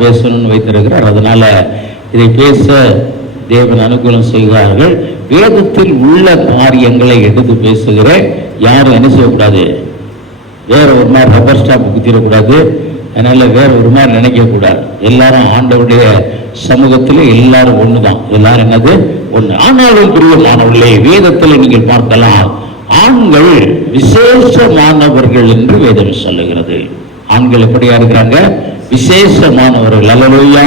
தான் பேசணும்னு வைத்திருக்கிறார். அதனால இதை பேச தேவன் அனுகூலம் செய்கிறார்கள். வேதத்தில் உள்ள காரியங்களை எடுத்து பேசுகிறேன். யாரும் என்ன செய்யக்கூடாது, வேற ஒரு மாதிரி ரப்பர் ஸ்டாப் குத்திடக்கூடாது. அதனால வேற ஒரு மாதிரி நினைக்கக்கூடாது. எல்லாரும் ஆண்டவருடைய சமூகத்தில் எல்லாரும் ஒண்ணுதான். எல்லாரும் என்னது ஒண்ணு. ஆனாலும் பிரியமானவர்களே, வேதத்தில் நீங்கள் பார்க்கலாம், ஆண்கள் விசேஷமானவர்கள் என்று வேதம் சொல்லுகிறது. ஆண்கள் எப்படியா இருக்கிறாங்க? விசேஷமானவர்கள். அல்லேலூயா,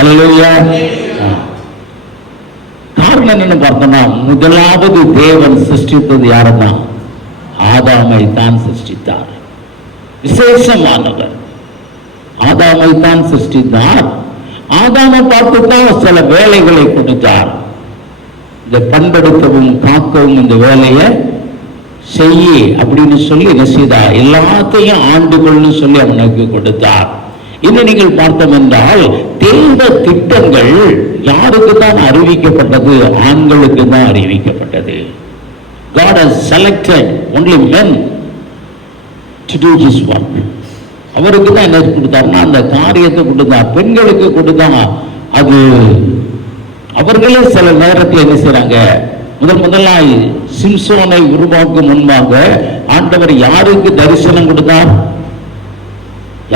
அல்லேலூயா. காரணம் என்னன்னு பார்த்தோம்னா, முதலாவது தேவன் சிருஷ்டித்தது யாருன்னா ஆதாமை தான் சிருஷ்டித்தார். விசேஷமானவர் ஆதாமை தான் சிருஷ்டித்தார். ஆதாமை பார்த்து தான் சில வேலைகளை கொடுத்தார். இந்த பண்படுத்தவும் காக்கவும் இந்த வேலையை செய்ய அப்படின்னு சொல்லி என்ன செய்தார்? எல்லாத்தையும் ஆண்டுகள்னு சொல்லி அவனுக்கு கொடுத்தார். இன்னும் நீங்கள் பார்த்தோம் என்றால், தேவ திட்டங்கள் யாருக்கு தான் அறிவிக்கப்பட்டது? ஆண்களுக்கு தான் அறிவிக்கப்பட்டது. God has selected only men to do his work. அவருக்கு தான் என்ன கொடுத்தாருன்னா அந்த காரியத்தை கொடுத்தார். பெண்களுக்கு கொடுத்தாங்க. அது அவர்களே சில நேரத்தில் என்ன செய்றாங்க, முதலாய் சிம்சோனை உருவாக்கும் முன்பாக ஆண்டவர் யாருக்கு தரிசனம் கொடுத்தார்?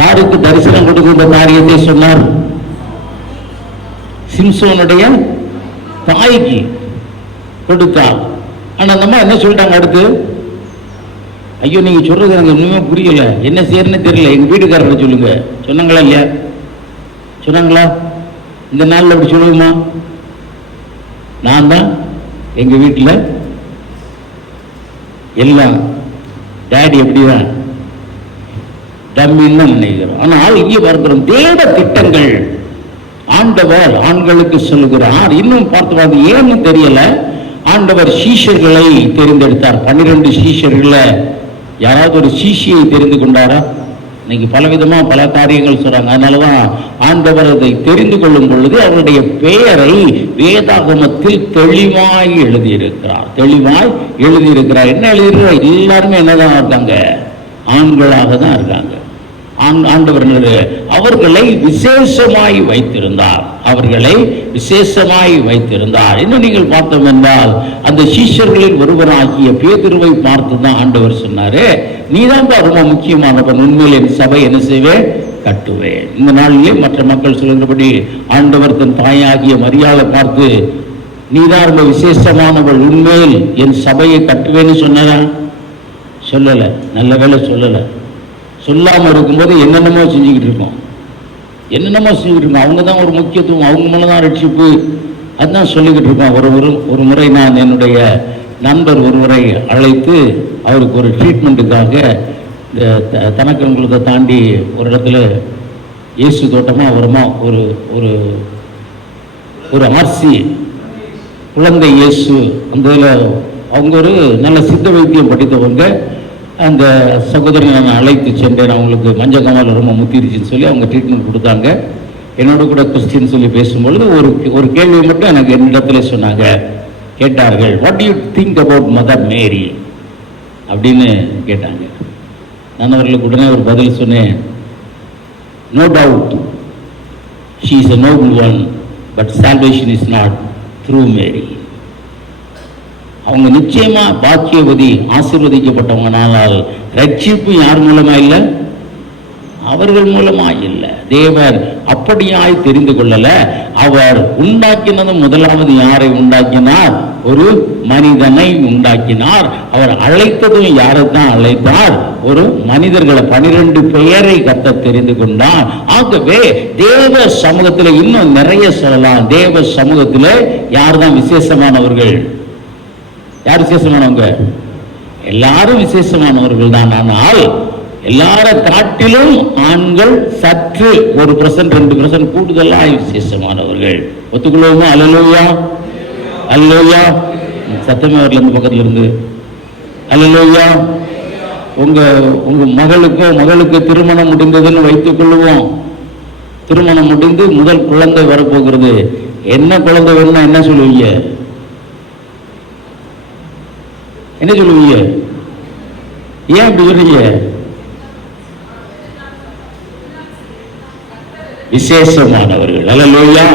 யாருக்கு தரிசனம் கொடுக்கின்ற காரியத்தை சொன்னார்? சிம்சோனுடைய தாய்க்கு கொடுத்தார். ஆனா அந்த அம்மா என்ன சொல்லிட்டாங்க அடுத்து? ஐயோ, நீங்க சொல்றது எனக்கு இன்னுமே புரியல, என்ன செய்யறதுன்னு தெரியல, எங்க வீட்டுக்காரர்கிட்ட சொல்லுங்க. சொன்னாங்களா இல்லையா? சொன்னாங்களா? இந்த நாள்ல அப்படி சொல்லுவோமா? நான் தான் எங்க வீட்டுல எல்லாம் டேடி எப்படிதான் டம்மின்னு நினைக்கிறோம். ஆனால் இங்கே பார்க்கிறோம், தேவ திட்டங்கள் ஆண்டவர் ஆண்களுக்கு சொல்லுகிறார். இன்னும் பார்த்து ஏன்னு தெரியல, ஆண்டவர் சீஷர்களை தெரிந்தெடுத்தார். 12 சீஷர்களை யாராவது ஒரு சீஷியை தெரிந்து கொண்டாரா? இன்னைக்கு பலவிதமா பல காரியங்கள் சொல்றாங்க. அதனாலதான் ஆண்டவர் அதை தெரிந்து கொள்ளும் பொழுது அவருடைய பெயரை வேதாகமத்தில் தெளிவாய் எழுதியிருக்கிறார். தெளிவாய் எழுதியிருக்கிறார். என்ன எழுதியிருக்கிறார்? எல்லாருமே என்னதான் இருக்காங்க? ஆண்களாக தான் இருக்காங்க. ஆண்டவர் அவர்களை விசேஷமாய் வைத்திருந்தார். அவர்களை விசேஷமாய் வைத்திருந்தார். இன்னும் நீங்கள் பார்த்தோம் என்றால், அந்த சீஷர்களில் ஒருவராகிய பேதுருவை பார்த்து தான் ஆண்டவர் சொன்னாரு, நீதான் ரொம்ப முக்கியமானவன், உண்மையில் என் சபை என்ன செய்வேன்? கட்டுவேன். இந்த நாளிலே மற்ற மக்கள் சொல்லுகிறபடி ஆண்டவர் தன் தாயாகிய மரியாதை பார்த்து, நீதான் ரொம்ப விசேஷமானவள், உண்மையில் என் சபையை கட்டுவேன்னு சொன்னதா? சொல்லல. நல்ல வேலை சொல்லல. சொல்லாமல் இருக்கும்போது என்னென்னமோ செஞ்சுக்கிட்டு இருக்கோம். என்னென்னமோ செஞ்சுக்கிட்டு இருக்கோம். அவங்க தான் ஒரு முக்கியத்துவம், அவங்க மேலே தான் ரட்சிப்பு, அதுதான் சொல்லிக்கிட்டு இருக்கோம். ஒரு முறை நான் என்னுடைய நண்பர் ஒருவரை அழைத்து அவருக்கு ஒரு ட்ரீட்மெண்ட்டுக்காக இந்த தனக்கங்குளத்தை தாண்டி ஒரு இடத்துல இயேசு தோட்டமாக வருமா ஒரு ஒரு ஒரு ஆர்சி குழந்தை இயேசு அந்த இதில் அவங்க ஒரு நல்ல சித்த வைத்தியம் படித்தவங்க. அந்த சகோதரி நான் அழைத்து சென்றேன். அவங்களுக்கு மஞ்சள் காமால் ரொம்ப முத்திருச்சுன்னு சொல்லி அவங்க ட்ரீட்மெண்ட் கொடுத்தாங்க. என்னோட கூட கிறிஸ்டின்னு சொல்லி பேசும்பொழுது ஒரு கேள்வி மட்டும் எனக்கு என்னிடத்துல சொன்னாங்க. கேட்டார்கள், what do you think about mother Mary அப்படின்னு கேட்டாங்க. நான் அவர்களுக்கு உடனே ஒரு பதில் சொன்னேன், no doubt she is a noble one, but salvation is not through Mary. அவங்க நிச்சயமா பாக்கியவதி, ஆசீர்வதிக்கப்பட்டவங்கனால் ரட்சிப்பு யார் மூலமா இல்லை? அவர்கள் மூலமா இல்லை. தேவன் அப்படியாய் தெரிந்து கொள்ளல. அவர் உண்டாக்கினது முதலாவது யாரை உண்டாக்கினார்? ஒரு மனிதனை உண்டாக்கினார். அவர் அழைத்ததும் யாரைத்தான் அழைத்தார்? ஒரு மனிதர்களை. 12 பெயரை கர்த்தர் தெரிந்து கொண்டார். ஆகவே தேவ சமூகத்தில் இன்னும் நிறைய சொல்லலாம். தேவ சமூகத்தில் யார் தான் விசேஷமானவர்கள்? யார் விசேஷமானவங்க? எல்லாரும் விசேஷமானவர்கள் தான். ஆனால் எல்லாரும் காட்டிலும் ஆண்கள் சற்று 1% 2% கூடுதலாக விசேஷமானவர்கள். ஒத்துக்கொள்வோமா? அல்லேலூயா, அல்லேலூயா. சத்தமே வரல இந்த பக்கத்துல இருந்து. அல்லேலூயா. உங்க மகளுக்கு திருமணம் முடிந்ததுன்னு வைத்துக் கொள்ளுவோம். திருமணம் முடிந்து முதல் குழந்தை வரப்போகிறது. என்ன குழந்தை வேணும்னா என்ன சொல்லுவீங்க? என்ன சொல்லுவீங்க? ஏன் அப்படி சொல்றீங்க? விசேஷமானவர்கள். அல்லேலூயா.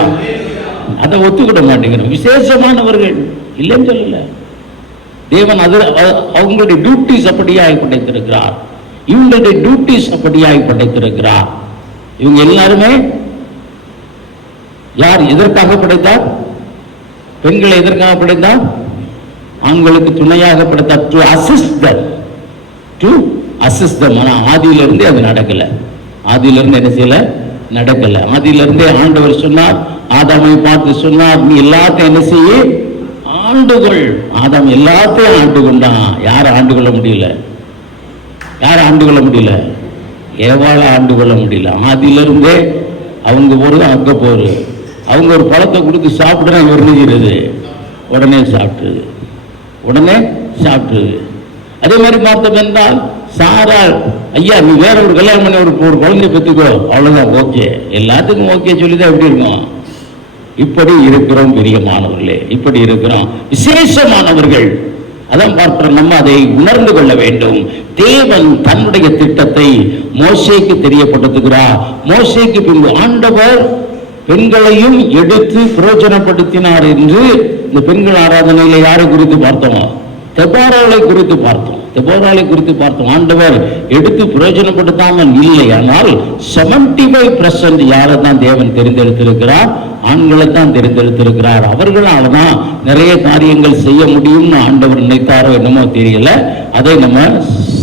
அதை ஒத்துக்கிட மாட்டேங்கிறோம். விசேஷமானவர்கள் இல்லைன்னு சொல்லல. தேவன் அது அவங்களுடைய டியூட்டிஸ் அப்படியாய் படைத்திருக்கிறார். இவங்களுடைய டியூட்டிஸ் அப்படியாய் படைத்திருக்கிறார். இவங்க எல்லாருமே யார் எதற்காக படைத்தார்? பெண்களை எதற்காக படைத்தார்? ஆண்களுக்கு துணையாக படைத்தார். To assist them, to assist them. ஆனால் ஆதியிலிருந்தே அது நடக்கல. ஆதியிலிருந்து என்ன செய்யல? நடக்கல. ஆதியிலிருந்தே ஆண்டவர் சொன்னார், ஆதாமை பார்த்து சொன்னார், நீ எல்லாத்தையும் என்ன செய்ய? ஆண்டுகள். ஆதாம் எல்லாத்தையும் ஆண்டு கொண்டான். யார் ஆண்டு கொள்ள முடியல? யார் ஆண்டு கொள்ள முடியல? ஏவாள ஆண்டு கொள்ள முடியல. ஆதியிலிருந்தே அவங்க போறது அங்க போரு. அவங்க ஒரு பழத்தை கொடுத்து சாப்பிடுறா, இவர் நிற்கிறது உடனே சாப்பிட்டுது, உடனே சாப்பிட்டுது. அதே மாதிரி பார்த்தோம் என்றால் சாராள், ஐயா நீ வேற ஒரு கல்யாணம் பண்ணி ஒரு குழந்தைய பெற்றுக்கோ, அவ்வளவுதான், ஓகே, எல்லாத்துக்கும் ஓகே சொல்லிதான் எப்படி இருக்கும்? இப்படி இருக்கிறோம் பிரியமானவர்களே, இப்படி இருக்கிறோம் விசேஷமானவர்கள். அதான் பார்க்கிறோம். நம்ம அதை உணர்ந்து கொள்ள வேண்டும். தேவன் தன்னுடைய திட்டத்தை மோசேக்கு தெரியப்படுத்துகிறார். மோசேக்கு பின்பு ஆண்டவர் பெண்களையும் எடுத்து பிரயோஜனப்படுத்தினார் என்று இந்த பெண்கள் ஆராதனையில யாரை குறித்து பார்த்தோம்? தெபோராளை குறித்து பார்த்தோம். தெபோராளை குறித்து பார்த்தோம். ஆண்டவர் எடுத்து பிரயோஜனப்படுத்தாமல் இல்லை. ஆனால் 75% யாரை தான் தேவன் தெரிந்தெடுத்திருக்கிறார்? ஆண்களை தான் தெரிந்தெடுத்திருக்கிறார். அவர்களால் தான் நிறைய காரியங்கள் செய்ய முடியும்னு ஆண்டவர் நினைத்தாரோ என்னமோ தெரியல. அதை நம்ம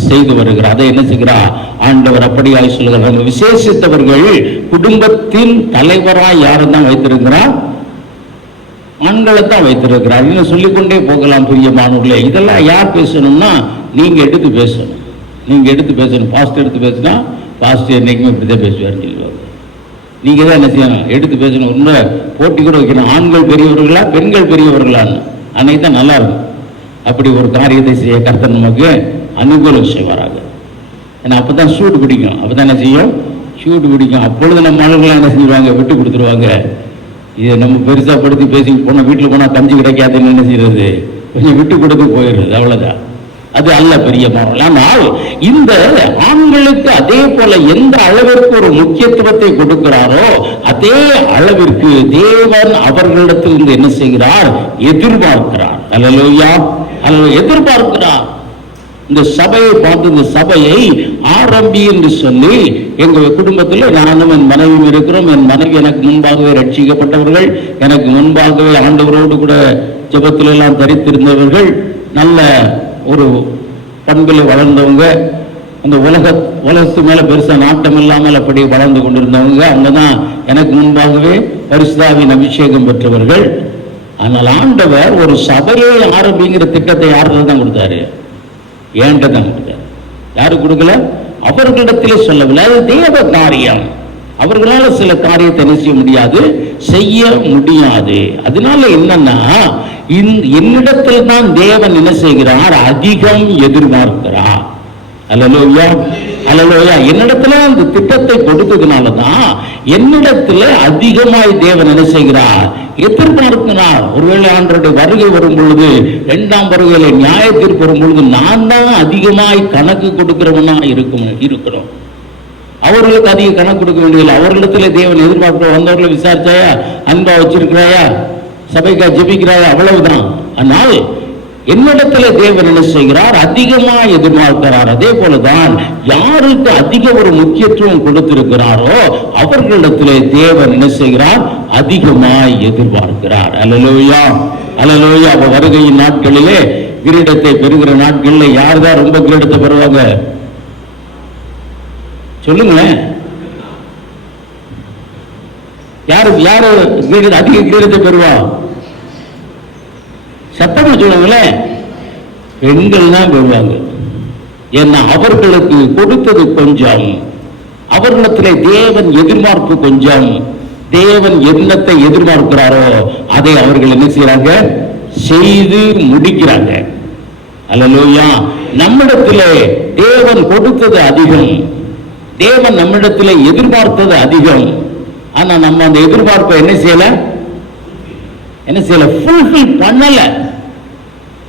செய்து வருகிறார். அதை என்ன செய்கிறார் ஆண்டவர்? அப்படியாய் சொல்கிறார். நம்ம விசேஷித்தவர்கள் குடும்பத்தின் தலைவராய் யாரை தான் வைத்திருக்கிறார்? ஆண்களை தான் வைத்திருக்கிறார். இன்னும் சொல்லிக்கொண்டே போகலாம் பிரியமானவர்களே. இதெல்லாம் யார் பேசணும்னா நீங்க எடுத்து பேசணும். நீங்க எடுத்து பேசணும். பாஸ்ட் எடுத்து பேசினா பாஸ்ட் என்னைக்குமே இப்படிதான் பேசுவாருன்னு சொல்லுவாங்க. நீங்க தான் என்ன செய்யணும்? எடுத்து பேசணும். உண்மை போட்டி கூட வைக்கணும். ஆண்கள் பெரியவர்களா பெண்கள் பெரியவர்களான்னு அன்னைக்கு தான் நல்லா இருக்கும். அப்படி ஒரு காரியத்தை செய்ய கர்த்தர் நமக்கு அனுகூலம் செய்வாராக. ஏன்னா அப்பதான் சூடு பிடிக்கும். அப்பதான் என்ன செய்யும்? சூடு பிடிக்கும். அப்பொழுது நம்ம ஆளுங்களாம் என்ன செஞ்சுருவாங்க? விட்டு கொடுத்துருவாங்க. இதை நம்ம பெருசா படுத்தி பேசி போன வீட்டில் போனா கஞ்சி கிடைக்காதுன்னு என்ன செய்யறது? கொஞ்சம் விட்டு கொடுத்து போயிடுறது, அவ்வளவுதான். அது அல்ல பிரியமானவர்களே. ஆனால் இந்த ஆண்களுக்கு அதே போல எந்த அளவிற்கு ஒரு முக்கியத்துவத்தை கொடுக்கிறாரோ அதே அளவிற்கு தேவன் அவர்களிடத்திலிருந்து என்ன செய்கிறார்? எதிர்பார்க்கிறார். அல்லேலூயா, அல்லேலூயா, எதிர்பார்க்கிறார். இந்த சபையை பார்த்து இந்த சபையை ஆரம்பி என்று சொல்லி எங்க குடும்பத்தில் நானும் என் மனைவியும் இருக்கிறோம். என் மனைவி எனக்கு முன்பாகவே ரட்சிக்கப்பட்டவர்கள், எனக்கு முன்பாகவே ஆண்டவரோடு கூட ஜெபத்தில் எல்லாம் தரித்திருந்தவர்கள், நல்ல ஒரு பண்பில் வளர்ந்தவங்க, அந்த உலகத்து மேல பெருசா நாட்டம் இல்லாமல் அப்படி வளர்ந்து கொண்டிருந்தவங்க. அவங்க தான் எனக்கு முன்பாகவே பரிசுத்தாவின் அபிஷேகம் பெற்றவர்கள். ஆனால் ஆண்டவர் ஒரு சபையை ஆரம்பிங்கிற திட்டத்தை யாருக்கு தான் கொடுத்தாரு? ஏன்ட்ட தான் கொடுத்தாரு. யாரு கொடுக்கல? அவர்களிடத்திலே சொல்லவில்லை. அது தேவ காரியம். அவர்களால் சில காரியத்தை என்ன செய்ய முடியாது? செய்ய முடியாது. அதனால என்னன்னா என்னிடத்தில் தான் தேவன் என்ன செய்கிறார்? அதிகம் எதிர்பார்க்கிறார். அல்லேலூயா, அல்லேலூயா. என்னிடத்துல அந்த திட்டத்தை கொடுத்ததுனாலதான் என்னிடத்துல அதிகமாய் தேவன் என்ன செய்கிறார்? எதிர்பார்க்கிறார். ஒருவேளை ஆண்டவருடைய வருகை வரும் பொழுது, 2ஆம் வருகையில நியாயத்திற்கு வரும் பொழுது நான் தான் அதிகமாய் கணக்கு கொடுக்கிறவனா இருக்கணும். அவர்களுக்கு அதிக கணக்கு கொடுக்க வேண்டியதில்லை. அவர்களிடத்துல தேவன் எதிர்பார்க்க வந்தவர்களை விசாரிச்சாயா? அன்பா வச்சிருக்கிறாயா? சபைக்கா ஜெபிக்கிறாயா? அவ்வளவுதான். ஆனால் என்னிடத்துல தேவன் என்ன செய்கிறார்? அதிகமாக எதிர்பார்க்கிறார். அதே போலதான் யாருக்கு அதிக ஒரு முக்கியத்துவம் கொடுத்திருக்கிறாரோ அவர்களிடத்திலே தேவன் என்ன செய்கிறார்? அதிகமாய் எதிர்பார்க்கிறார். அல்லேலூயா, அல்லேலூயா. அப்ப வருகையின் நாட்களிலே கிரீடத்தை பெறுகிற நாட்களில் யார் தான் ரொம்ப கிரீடத்தை பெறுவாங்க? சொல்லுங்களேன். யாரு அதிக கிரீடத்தை பெறுவா? சத்தமா சொல்லுங்களேன். பெண்கள் தான் பெறுவாங்க. ஏன்னா அவர்களுக்கு கொடுத்தது கொஞ்சம், அவர்களிடத்திலே தேவன் எதிர்பார்ப்பு கொஞ்சம். தேவன் என்னத்தை எதிர்பார்க்கிறாரோ அதை அவர்கள் என்ன செய்யறாங்க? செய்து முடிக்கிறாங்க. அல்லேலூயா. நம்மிடத்திலே தேவன் கொடுத்தது அதிகம், தேவன் நம்மிடத்திலே எதிர்பார்த்தது அதிகம். ஆனா நம்ம அந்த எதிர்பார்ப்பை என்ன செய்யல? ஃபுல்ஃபில் பண்ணல.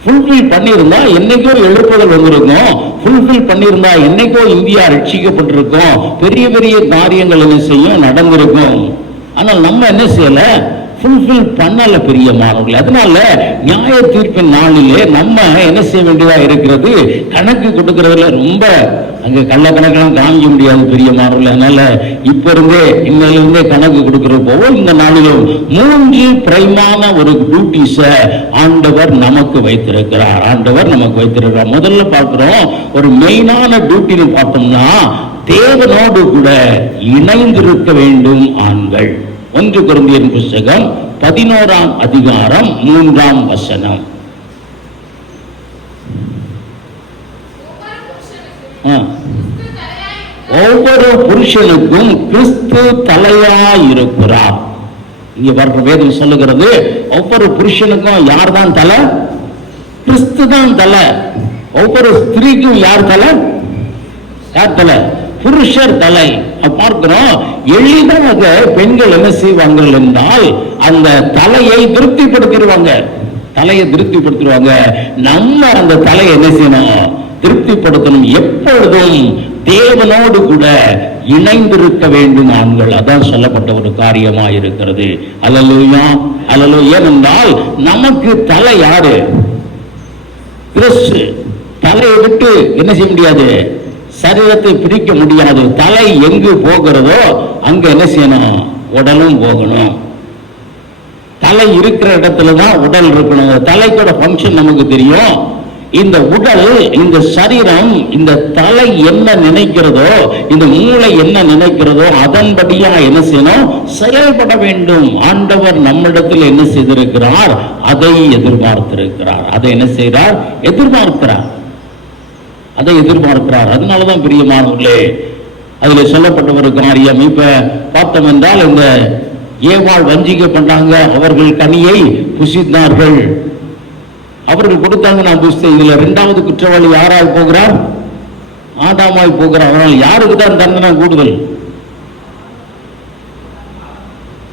ஃபுல்ஃபில் பண்ணியிருந்தா என்னைக்கோ எழுப்புதல் வந்திருக்கும். ஃபுல்ஃபில் பண்ணியிருந்தா என்னைக்கோ இந்தியா ரட்சிக்கப்பட்டிருக்கும். பெரிய பெரிய காரியங்கள் என்ன செய்யும், நடந்திருக்கும். ஆனால் நம்ம என்ன செய்யல, ஃபுல்ஃபில் பண்ணல பிரியமானவர்களே. அதனால நியாய தீர்ப்பின் நாளிலே நம்ம என்ன செய்ய வேண்டியதா இருக்கிறது, கணக்கு கொடுக்கறதுல ரொம்ப அங்க கள்ளக்கணக்கெல்லாம் காமிக்க முடியாது பிரியமானவர்களே. அதனால இப்ப இருந்தே இன்னிலிருந்தே கணக்கு கொடுக்கிறது போல இந்த நாளிலும் 3 பிரைமான ஒரு டியூட்டிஸ ஆண்டவர் நமக்கு வைத்திருக்கிறார். ஆண்டவர் நமக்கு வைத்திருக்கிறார். முதல்ல பார்க்கிறோம், ஒரு மெயினான டியூட்டின்னு பார்த்தோம்னா தேவனோடு கூட இணைந்திருக்க வேண்டும் ஆண்கள். 1 கொரிந்தியர் புத்தகம் 11ஆம் அதிகாரம் 3ஆம் வசனம். ஒவ்வொரு புருஷனுக்கும் கிறிஸ்து தலையாயிருக்கிறார். இங்க வர்ற வேதம் சொல்லுகிறது, ஒவ்வொரு புருஷனுக்கும் யார் தான் தலை? கிறிஸ்து தான் தலை. ஒவ்வொரு ஸ்திரீக்கும் யார் தலை? யார் தலை? புருஷர் தலை. பார்க்கிறோம், எளிதாக பெண்கள் என்ன செய்வாங்க என்றால் அந்த தலையை திருப்திப்படுத்திடுவாங்க. தலையை திருப்திப்படுத்திடுவாங்க. நம்ம அந்த தலையை என்ன செய்யணும், திருப்திப்படுத்தணும். எப்பொழுதும் தேவனோடு கூட இணைந்திருக்க வேண்டும் ஆண்கள். அதான் சொல்லப்பட்ட ஒரு காரியமா இருக்கிறது. அல்லேலூயா, அல்லேலூயா. ஏனென்றால் நமக்கு தலை யாரு? கிறிஸ்து. தலையை விட்டு என்ன செய்ய முடியாது, சரீரத்தை பிரிக்க முடியாது. தலை எங்கு போகிறதோ அங்க என்ன செய்யணும், உடலும் போகணும். தலை இருக்கிற இடத்துல தான் உடல் இருக்கணும். தலைக்கோட ஃபங்க்ஷன் நமக்கு தெரியும். இந்த உடல், இந்த சரீரம், இந்த தலை என்ன நினைக்கிறதோ, இந்த மூளை என்ன நினைக்கிறதோ அதன்படியா என்ன செய்யணும், செயல்பட வேண்டும். ஆண்டவர் நம்மிடத்தில் என்ன செய்திருக்கிறார், அதை எதிர்பார்த்திருக்கிறார். அதை என்ன செய்கிறார், எதிர்பார்க்கிறார். அதை எதிர்பார்க்கிறார். அதனாலதான் பிரியமானவர்களே, அதுல சொல்லப்பட்ட ஒரு காரியம் இப்ப பார்த்தோம் என்றால், இந்த ஏவாள் வஞ்சிக்கப்பட்டாங்க, அவர்கள் கனியை புசித்தார்கள், அவர்கள் கொடுத்தாங்க, நான் புசித்தேன். இதுல 2வது குற்றவாளி யாராய் போகிறார், ஆதாமாய் போகிறார். அதனால் யாருக்கு தான் தண்டனை கூடுதல்?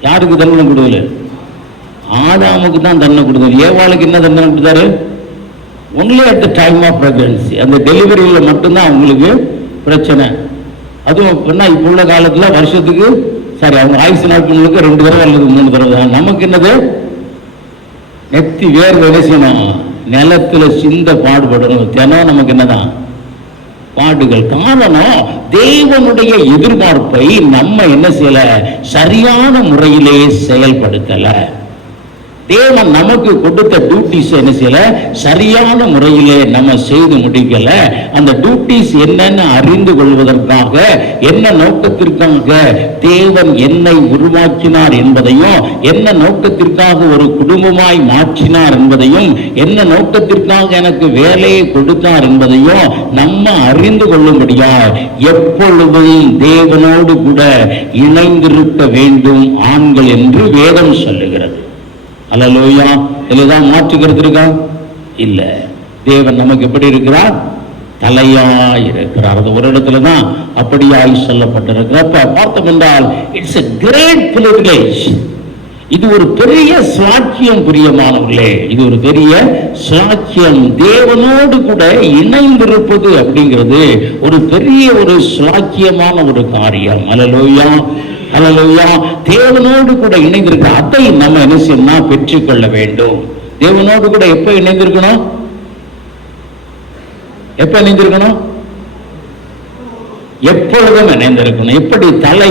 யாருக்கு தண்டனை கூடுதல்? ஆதாமுக்கு தான் தண்டனை கூடுதல். ஏவாளுக்கு என்ன தண்டனை கொடுத்தாரு? Only at the time of pregnancy, அந்த டெலிவரியில் மட்டும்தான் அவங்களுக்கு பிரச்சனை. அதுவும் இப்போ உள்ள காலத்தில் வருஷத்துக்கு அவங்க ஆயுசு நாட்களுக்கு 2 தடவை அல்லது 3 தடவை தான். நமக்கு என்னது, நெத்தி வேர்வை செய்யணும், நிலத்துல சிந்த பாடுபடணும். தினம் நமக்கு என்னதான் பாடுகள். காரணம், தேவனுடைய எதிர்பார்ப்பை நம்ம என்ன செய்யல, சரியான முறையிலே செயல்படுத்தல. தேவன் நமக்கு கொடுத்த டியூட்டிஸ் என்ன செய்யல, சரியான முறையிலே நம்ம செய்து முடிக்கல. அந்த டியூட்டிஸ் என்னன்னு அறிந்து கொள்வதற்காக, என்ன நோக்கத்திற்காக தேவன் என்னை உருவாக்கினார் என்பதையும், என்ன நோக்கத்திற்காக ஒரு குடும்பமாய் மாற்றினார் என்பதையும், என்ன நோக்கத்திற்காக எனக்கு வேலையை கொடுத்தார் என்பதையும் நம்ம அறிந்து கொள்ளும்படியா எப்பொழுதும் தேவனோடு கூட இணைந்திருக்க வேண்டும் ஆண்கள் என்று வேதம் சொல்லுகிறது. அல்லேலூயா. இதுதான் மாற்றுகிறது இருக்கா? இல்ல. தேவன் நமக்கு எப்படி இருக்கிறார், தலையாய் இருக்கிறார். அது ஒரு இடத்துல தான் அப்படியாய் சொல்லப்பட்டிருக்கிறார். பார்த்தோம் என்றால் இட்ஸ் a great privilege. இது ஒரு பெரிய சாட்சியம் பிரியமானவர்களே, இது ஒரு பெரிய சாட்சியம். தேவனோடு கூட இணைந்திருப்பது அப்படிங்கிறது ஒரு பெரிய ஒரு சாட்சியமான ஒரு காரியம். அல்லேலூயா, அல்லேலூயா. தேவனோடு கூட இணைந்திருக்க, அதை நம்ம என்ன செய்யணும், பெற்றுக்கொள்ள வேண்டும். தேவனோடு கூட எப்ப இணைந்திருக்கணும், எப்ப இணைந்திருக்கணும், எப்பொழுதும் இணைந்திருக்கணும். எப்படி தலை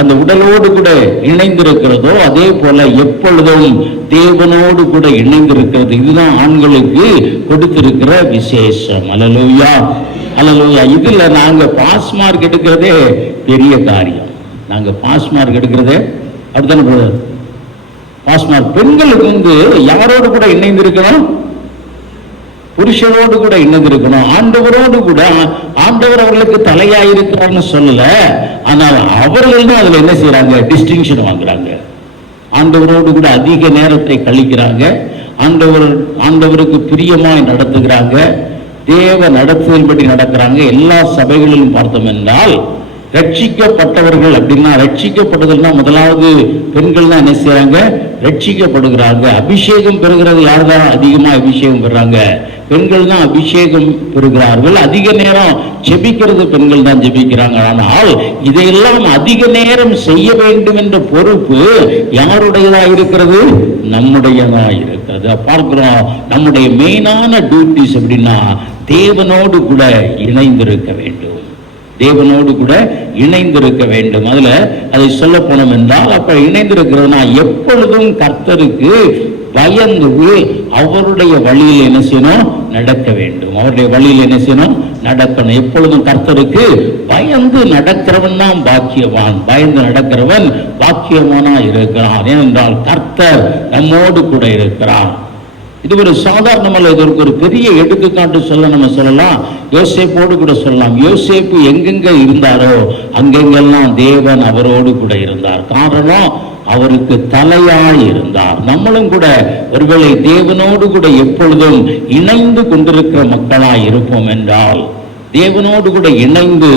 அந்த உடலோடு கூட இணைந்திருக்கிறதோ அதே போல எப்பொழுதும் தேவனோடு கூட இணைந்திருக்கிறது. இதுதான் ஆண்களுக்கு கொடுத்திருக்கிற விசேஷம். அல்லேலூயா, அல்லேலூயா. இதுல நாங்க பாஸ் மார்க் எடுக்கிறதே பெரிய காரியம். நாங்க பாஸ் மார்க் எடுக்கிறதே அப்படித்தானே போகுது. பாஸ் மார்க் பெண்களுக்கு யாரோடு கூட இணைந்திருக்கணும், புருஷனோடு கூட இணைந்திருக்கணும். ஆண்டவரோடு கூட, ஆண்டவர் அவர்களுக்கு தலையாயிருக்கிறார்னு சொல்லல, ஆனால் அவர்கள் தான் அதுல என்ன செய்யறாங்க, டிஸ்டிங்ஷன் வாங்குறாங்க. ஆண்டவரோடு கூட அதிக நேரத்தை கழிக்கிறாங்க, ஆண்டவருக்கு பிரியமாய் நடத்துகிறாங்க, தேவ நடத்துதல்படி நடக்கிறாங்க. எல்லா சபைகளிலும் பார்த்தோம் என்றால் ரட்சிக்கப்பட்டவர்கள் அப்படின்னா, ரட்சிக்கப்படுதல்னா முதலாவது பெண்கள் தான் என்ன செய்யறாங்க, ரட்சிக்கப்படுகிறாங்க. அபிஷேகம் பெறுகிறது யார் தான் அதிகமாக அபிஷேகம் பெறாங்க? பெண்கள் தான் அபிஷேகம் பெறுகிறார்கள். அதிக நேரம் ஜெபிக்கிறது பெண்கள் தான் ஜெபிக்கிறாங்க. ஆனால் இதையெல்லாம் அதிக நேரம் செய்ய வேண்டும் என்ற பொறுப்பு யாருடையதா இருக்கிறது? நம்முடையதா இருக்கிறது. பார்க்கிறோம், நம்முடைய மெயினான டியூட்டிஸ் எப்படின்னா தேவனோடு கூட இணைந்திருக்க வேண்டும். தேவனோடு கூட இணைந்திருக்க வேண்டும். அதுல அதை சொல்ல போனோம் என்றால், அப்ப இணைந்திருக்கிறதுனா எப்பொழுதும் கர்த்தருக்கு பயந்து அவருடைய வழியில் என்ன செய்யணும்? நடக்க வேண்டும். அவருடைய வழியில் என்ன செய்யணும்? நடக்கணும். எப்பொழுதும் கர்த்தருக்கு பயந்து நடக்கிறவன் தான் பாக்கியவான். பயந்து நடக்கிறவன் பாக்கியவானா இருக்கிறான். ஏனென்றால் கர்த்தர் நம்மோடு கூட இருக்கிறார். இது ஒரு சாதாரணமல்ல, இதற்கு ஒரு பெரிய எடுத்துக்காட்டு சொல்ல நம்ம சொல்லலாம். யோசேப்போடு கூட சொல்லலாம். யோசேப்பு எங்கெங்க இருந்தாரோ அங்கெங்கெல்லாம் தேவன் அவரோடு கூட இருந்தார். காரணம், அவருக்கு தலையாய் இருந்தார். நம்மளும் கூட ஒருவேளை தேவனோடு கூட எப்பொழுதும் இணைந்து கொண்டிருக்கிற மக்களாய் இருப்போம் என்றால், தேவனோடு கூட இணைந்து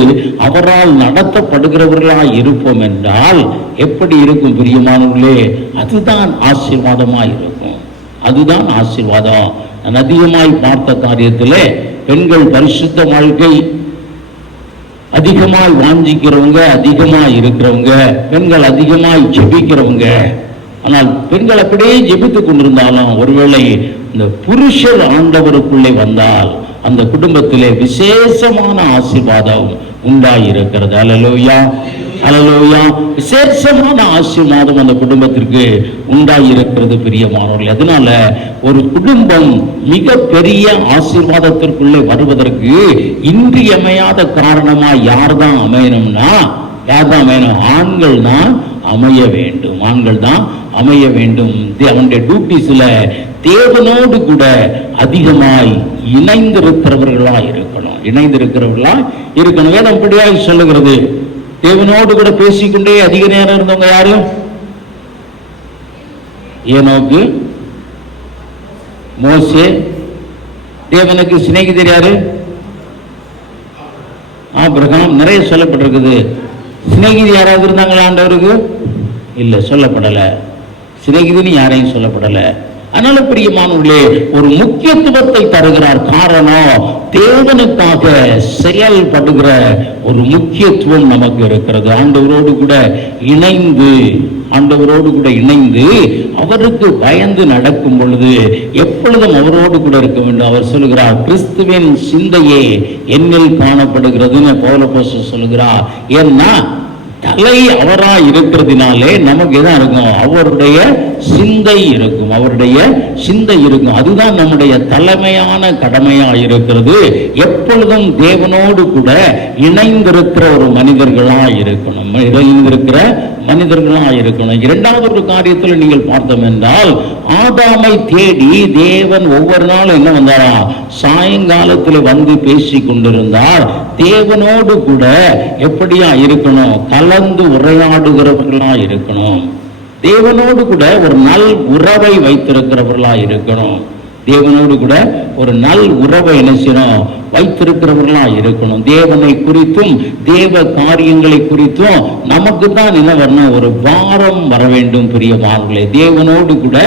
அவரால் நடத்தப்படுகிறவர்களாய் இருப்போம் என்றால் எப்படி இருக்கும் பிரியமானவர்களே? அதுதான் ஆசீர்வாதமாய் இருக்கும். அதுதான் ஆசீர்வாதம். நான் அதிகமாய் பார்த்த காரியத்திலே பெண்கள் பரிசுத்த வாழ்க்கை அதிகமாய் வாஞ்சிக்கிறவங்க, அதிகமாய் இருக்கிறவங்க, பெண்கள் அதிகமாய் ஜெபிக்கிறவங்க. ஆனால் பெண்கள் அப்படியே ஜெபித்துக் கொண்டிருந்தாலும் ஒருவேளை இந்த புருஷர் ஆண்டவருக்குள்ளே வந்தால் அந்த குடும்பத்திலே விசேஷமான ஆசீர்வாதம் உண்டாயிருக்கிறது. அல்லேலூயா, அல்லேலூயா. விசேஷமான ஆசீர்வாதம் அந்த குடும்பத்திற்கு உண்டாயிருக்கிறது பிரியமானவர்களே. அதனால ஒரு குடும்பம் மிக பெரிய ஆசீர்வாதத்திற்குள்ளே வருவதற்கு இன்றியமையாத காரணமா யார் தான் அமையணும்னா, யார் தான் அமையணும்? ஆண்கள் தான் அமைய வேண்டும். ஆண்கள் தான் அமைய வேண்டும். அவனுடைய டியூட்டிஸ்ல தேவனோடு கூட அதிகமாய் இணைந்திருக்கிறவர்களா இருக்கணும். இணைந்திருக்கிறவர்களா இருக்கணும். வேதம் இப்படியாக சொல்லுகிறது. தேவனோடு கூட பேசிக்கொண்டே அதிக நேரம் இருந்தவங்க யாரு? ஏனோக்கு, மோசே. தேவனுக்கு சிநேகிதர் யாரு? ஆபிரகாம். நிறைய சொல்லப்பட்டிருக்குது. சிநேகிதி யாராவது இருந்தாங்களா ஆண்டவருக்கு? இல்ல, சொல்லப்படல. சிநேகிதின்னு யாரையும் சொல்லப்படல. அதனால பிரியமானவர்களே, ஒரு முக்கியத்துவத்தை தருகிறார். காரணம், தேவனுக்காக செயல்படுகிற ஒரு முக்கியத்துவம் நமக்கு இருக்கிறது. ஆண்டவரோடு கூட இணைந்து, ஆண்டவரோடு கூட இணைந்து அவருக்கு பயந்து நடக்கும் பொழுது எப்பொழுதும் அவரோடு கூட இருக்க வேண்டும். அவர் சொல்லுகிறார், கிறிஸ்துவின் சிந்தையே என்னில் காணப்படுகிறதுன்னு பவுலப்போஸ்தலன் சொல்லுகிறார். ஏன்னா தலை அவரா இருக்கிறதுனாலே நமக்கு எதான் இருக்கும்? அவருடைய சிந்தை இருக்கும். அவருடைய சிந்தை இருக்கும். அதுதான் நம்முடைய தலைமையான கடமையா இருக்கிறது. எப்பொழுதும் தேவனோடு கூட இணைந்திருக்கிற ஒரு மனிதர்களா இருக்கணும். இணைந்திருக்கிற மனிதர்களா இருக்கணும். இரண்டாவது ஒரு காரியத்தில் நீங்கள் பார்த்தோம் என்றால், ஆதாமை தேடி தேவன் ஒவ்வொரு நாளும் என்ன வந்தாரா? சாயங்காலத்தில் வந்து பேசி கொண்டிருந்தார். தேவனோடு கூட எப்படியா இருக்கணும்? கலந்து உரையாடுகிறவர்களா இருக்கணும். தேவனோடு கூட ஒரு நல் உறவை வைத்திருக்கிறவர்களா இருக்கணும். தேவனோடு கூட ஒரு நல் உறவை என்ன செய்யணும்? வைத்திருக்கிறவர்களா இருக்கணும். தேவனை குறித்தும் தேவ காரியங்களை குறித்தும் நமக்கு தான் என்ன வரணும்? ஒரு பாரம் வர வேண்டும் பிரியமானவர்களே. தேவனோடு கூட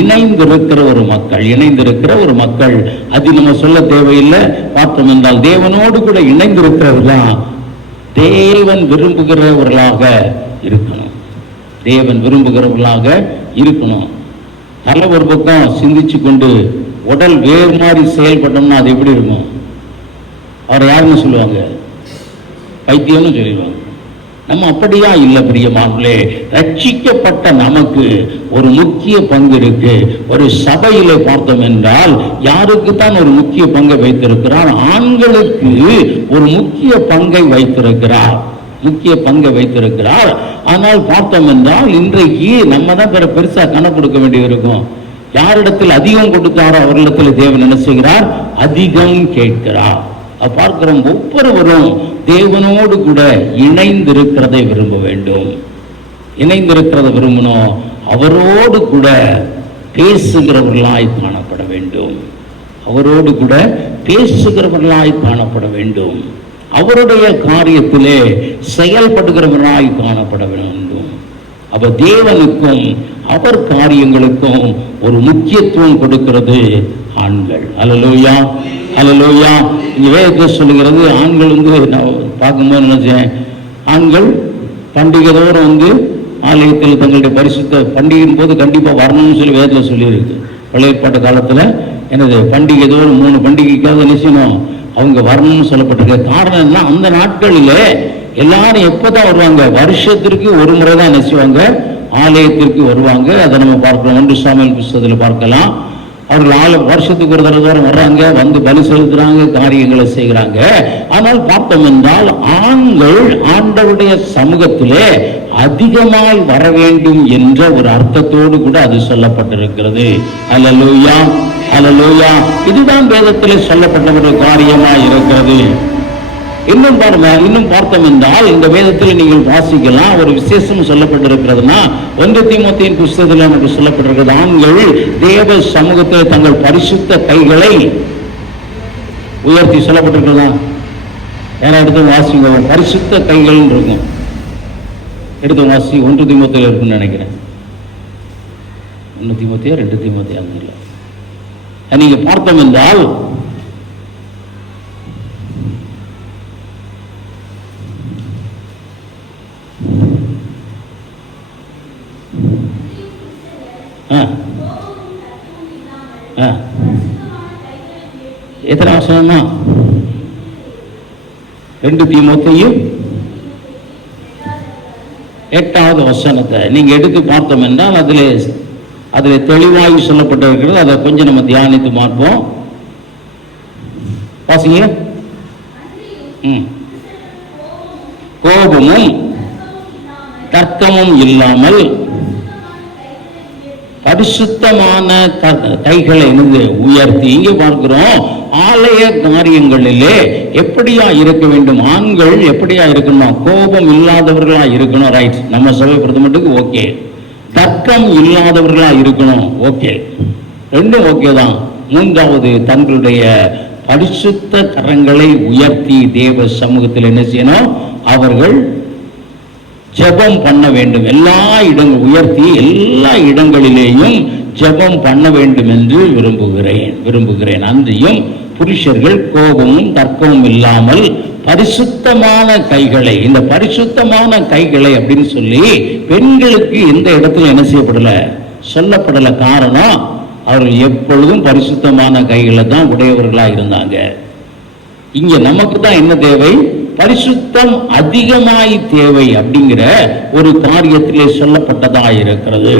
இணைந்திருக்கிற ஒரு மக்கள், இணைந்திருக்கிற ஒரு மக்கள், அது நம்ம சொல்ல தேவையில்லை. பார்த்தோம் என்றால் தேவனோடு கூட இணைந்திருக்கிறவர்களா தேவன் விரும்புகிறவர்களாக இருக்கணும். தேவன் விரும்புகிறவர்களாக இருக்கணும். தலை ஒரு பக்கம் சிந்திச்சு கொண்டு உடல் வேறு மாதிரி செயல்பட்டோம்னா அது எப்படி இருக்கும்? அவரை யாருன்னு சொல்லுவாங்க? பைத்தியம்னு சொல்லிடுவாங்க. நம்ம அப்படியா இல்லை பிரியமானவர்களே. ரட்சிக்கப்பட்ட நமக்கு ஒரு முக்கிய பங்கு இருக்கு. ஒரு சபையில பார்த்தோம் என்றால் யாருக்கு தான் ஒரு முக்கிய பங்கை வைத்திருக்கிறார்? ஆண்களுக்கு ஒரு முக்கிய பங்கை வைத்திருக்கிறார். முக்கிய பங்கை வைத்திருக்கிறார். ஆனால் பார்த்தோம் என்றால் இன்றைக்கு நம்ம தான் பெருசா கணக்கு கொடுக்க வேண்டியது இருக்கும். யாரிடத்தில் அதிகம் கொடுத்தாரோ அவரிடத்தில் தேவன் என்ன செய்கிறார்? அதிகம் கேட்கிறார். பார்க்கிறோம், ஒவ்வொருவரும் தேவனோடு கூட இணைந்திருக்கிறதை விரும்ப வேண்டும். இணைந்திருக்கிறத விரும்பணும். அவரோடு கூட பேசுகிறவர்களாய் காணப்பட வேண்டும். அவரோடு கூட பேசுகிறவர்களாய் காணப்பட வேண்டும். அவருடைய காரியத்திலே செயல்படுகிறவராய் காணப்பட வேண்டும். அப்ப தேவனுக்கும் அவர் காரியங்களுக்கும் ஒரு முக்கியத்துவம் கொடுக்கிறது ஆண்கள். அல்லேலூயா, அல்லேலூயா. இங்கே வேதத்தை சொல்லுகிறது, ஆண்கள் நான் பார்க்கும்போது நினைச்சேன், ஆண்கள் பண்டிகை தோறும் ஆலயத்தில் தங்களுடைய பரிசுத்த பண்டிகையின் போது கண்டிப்பாக வரணும்னு சொல்லி வேதத்தில் சொல்லியிருக்கு. பழைய ஏற்பாட்டு காலத்தில் என்னது பண்டிகை தோறும் 3 பண்டிகைக்காக நினைச்சணும் அவங்க வரணும்னு சொல்லப்பட்டிருக்க. காரணம் என்ன, அந்த நாட்களில் எல்லாரும் எப்போதான் வருவாங்க, வருஷத்திற்கு ஒரு முறை தான் நினைச்சுவாங்க ஆலயத்திற்கு வருவாங்க. அதை நம்ம பார்க்கலாம், 1 சாமுவேல் புத்தகத்தில் பார்க்கலாம். அவர்கள் வருஷத்துக்கு ஒரு தடவை வர்றாங்க, பலி செலுத்துறாங்க, காரியங்களை செய்கிறாங்க. ஆனால் பார்த்தோம் என்றால் ஆண்கள் ஆண்டவருடைய சமூகத்திலே அதிகமாய் வர வேண்டும் என்ற ஒரு அர்த்தத்தோடு கூட அது சொல்லப்பட்டிருக்கிறது. அல்லேலூயா, அல்லேலூயா. இதுதான் வேதத்திலே சொல்லப்பட்ட ஒரு காரியமாய் இருக்கிறது. இன்னும் பார்த்தோம் என்றால் இந்த வேதத்தில் நீங்கள் வாசிக்கலாம், ஒரு விசேஷம் சொல்லப்பட்டிருக்கிறதுனா 1 தீமோத்தேயின் புத்தகத்தில் நமக்கு சொல்லப்பட்டிருக்கிறது, ஆண்கள் தேவ சமூகத்தில் தங்கள் பரிசுத்த கைகளை உயர்த்தி சொல்லப்பட்டிருக்கிறதா? யாரா எடுத்து வாசிங்க, பரிசுத்த கைகள் இருக்கும், எடுத்து வாசி. 1 தீமோத்தேயில் இருக்குன்னு நினைக்கிறேன். 1 தீமோத்தேயா 2 தீமோத்தேயா இல்லை. நீங்க பார்த்தோம் என்றால் எத்தனை வசனமா? 2 தீமோத்தேயு 8வது வசனத்தை நீங்க எடுத்து பார்த்தோம் என்றால் அதில் தெளிவாக சொல்லப்பட்டிருக்கிறது. அதை கொஞ்சம் நம்ம தியானித்து பார்ப்போம். வாசிங்க. கோபமும் தர்க்கமும் இல்லாமல் பரிசுத்தமான கைகளை உயர்த்தி. இங்கே பார்க்கிறோம், ஆலய காரியங்களிலே எப்படியா இருக்க வேண்டும், ஆண்கள் எப்படியா இருக்கணும், கோபம் இல்லாதவர்களா இருக்கணும். ரைட், நம்ம சபை பொறுத்தமட்டுக்கு ஓகே. தர்க்கம் இல்லாதவர்களா இருக்கணும், ஓகே, ரெண்டும் ஓகே தான். 3வது, தங்களுடைய பரிசுத்த கரங்களை உயர்த்தி தேவ சமூகத்தில் என்ன செய்யணும், அவர்கள் ஜெபம் பண்ண வேண்டும். எல்லா இடங்கள் உயர்த்தி எல்லா இடங்களிலேயும் ஜெபம் பண்ண வேண்டும் என்று விரும்புகிறேன். அன்றியும் புருஷர்கள் கோபமும் தர்க்கமும் இல்லாமல் பரிசுத்தமான கைகளை, இந்த பரிசுத்தமான கைகளை அப்படின்னு சொல்லி பெண்களுக்கு எந்த இடத்துல என்ன செய்யப்படல, சொல்லப்படல. காரணம், அவர்கள் எப்பொழுதும் பரிசுத்தமான கைகளை தான் உடையவர்களா இருந்தாங்க. இங்க நமக்கு தான் என்ன தேவை, பரிசுத்தம் அதிகமாய் தேவை அப்படிங்கிற ஒரு காரியத்திலே சொல்லப்பட்டதா இருக்கிறது.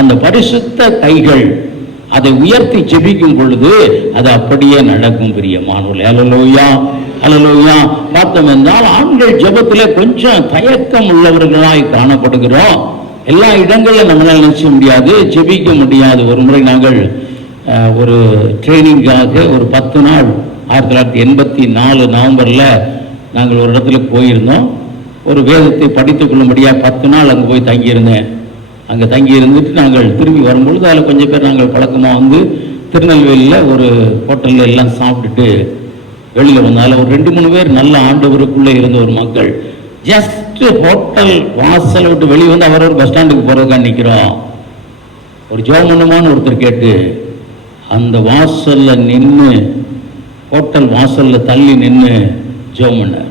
அந்த பரிசுத்த கைகள் அதை உயர்த்தி ஜெபிக்கும் பொழுது அது அப்படியே நடக்கும். பிரியமானவர்களே, அல்லேலூயா, அல்லேலூயா. பார்த்தோம் என்றால் ஆண்கள் ஜெபத்திலே கொஞ்சம் தயக்கம் உள்ளவர்களாய் காணப்படுகிறோம். எல்லா இடங்களிலும் நம்மளால் நினைச்ச முடியாது, ஜெபிக்க முடியாது. ஒரு முறை நாங்கள் ஒரு ட்ரைனிங்காக ஒரு 10 நாள் 1984 நவம்பரில் நாங்கள் ஒரு இடத்துல போயிருந்தோம். ஒரு வேதத்தை படித்துக் கொள்ளும்படியாக 10 நாள் அங்கே போய் தங்கியிருந்தேன். அங்கே தங்கி இருந்துட்டு நாங்கள் திரும்பி வரும்பொழுது அதில் கொஞ்சம் பேர் நாங்கள் பழக்கமாக திருநெல்வேலியில் ஒரு ஹோட்டலில் எல்லாம் சாப்பிட்டுட்டு வெளியில் வந்தோம். அதில் ஒரு 2-3 பேர் நல்ல ஆண்டவருக்குள்ளே இருந்த ஒரு மக்கள். ஜஸ்ட் ஹோட்டல் வாசலை விட்டு வெளியே வந்து அவரவர் பஸ் ஸ்டாண்டுக்கு போகிறதுக்காக நிற்கிறோம். ஒரு ஜோமனமான ஒருத்தர் கேட்டு அந்த வாசலில் நின்று, ஹோட்டல் வாசலில் தள்ளி நின்று ஜோமன்னர்.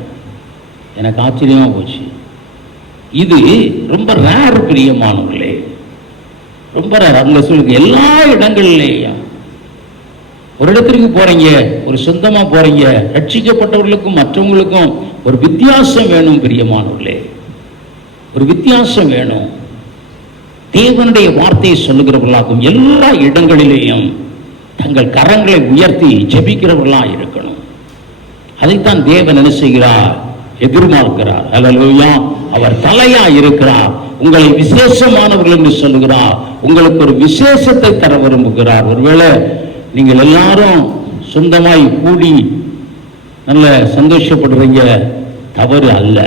எனக்கு ஆச்சரியமாக போச்சு. இது ரொம்ப ரேர் பிரியமானவர்களே, ரொம்ப ரேர். அங்கே சொல்லுங்க, எல்லா இடங்கள்லேயும் ஒரு இடத்திற்கு போறீங்க, ஒரு சொந்தமா போறீங்க, ரட்சிக்கப்பட்டவர்களுக்கும் மற்றவங்களுக்கும் ஒரு வித்தியாசம் வேணும் பிரியமானவர்களே, ஒரு வித்தியாசம் வேணும். தேவனுடைய வார்த்தையை சொல்லுகிறவர்களாகும் எல்லா இடங்களிலேயும் தங்கள் கரங்களை உயர்த்தி ஜெபிக்கிறவர்களா இருக்கணும். அதைத்தான் தேவன் என்ன செய்கிறார், எதிர்பார்க்கிறார். அல்லேலூயா. அவர் தலையா இருக்கிறார். உங்களை விசேஷமானவர்கள் என்று சொல்லுகிறார். உங்களுக்கு ஒரு விசேஷத்தை தர விரும்புகிறார். ஒருவேளை நீங்கள் எல்லாரும் சொந்தமாய் கூடி நல்ல சந்தோஷப்படுறீங்க, தவறு அல்ல,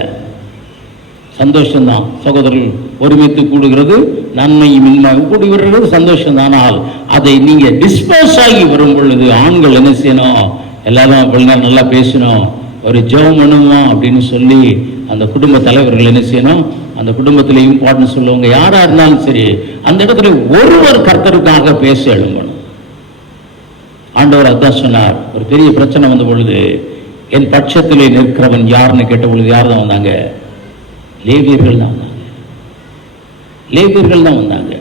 சந்தோஷம்தான். சகோதரர்கள் ஒருமித்து கூடுகிறது நன்மையும் இன்மையும் கூடி வருகிறது சந்தோஷம். ஆனால் அதை நீங்க டிஸ்போஸ் ஆகி வரும் பொழுது ஆண்கள் என்ன செய்யணும், எல்லாரும் அப்படின்னா நல்லா பேசணும், ஒரு ஜெபம் பண்ணுவோம் அப்படின்னு சொல்லி அந்த குடும்ப தலைவர்கள் என்ன செய்யணும், அந்த குடும்பத்தில் இம்பார்ட்டன்ஸ் உள்ளவங்க யாரா இருந்தாலும் சரி, அந்த இடத்துல ஒருவர் கர்த்தருக்காக பேச எழும்பணும். ஆண்டவர் அதான் சொன்னார். ஒரு பெரிய பிரச்சனை வந்த பொழுது, என் பட்சத்திலே நிற்கிறவன் யாருன்னு கேட்ட பொழுது யார் தான் வந்தாங்க? லேவியர்கள் தான் வந்தாங்க. லேவியர்கள் தான் வந்தாங்க.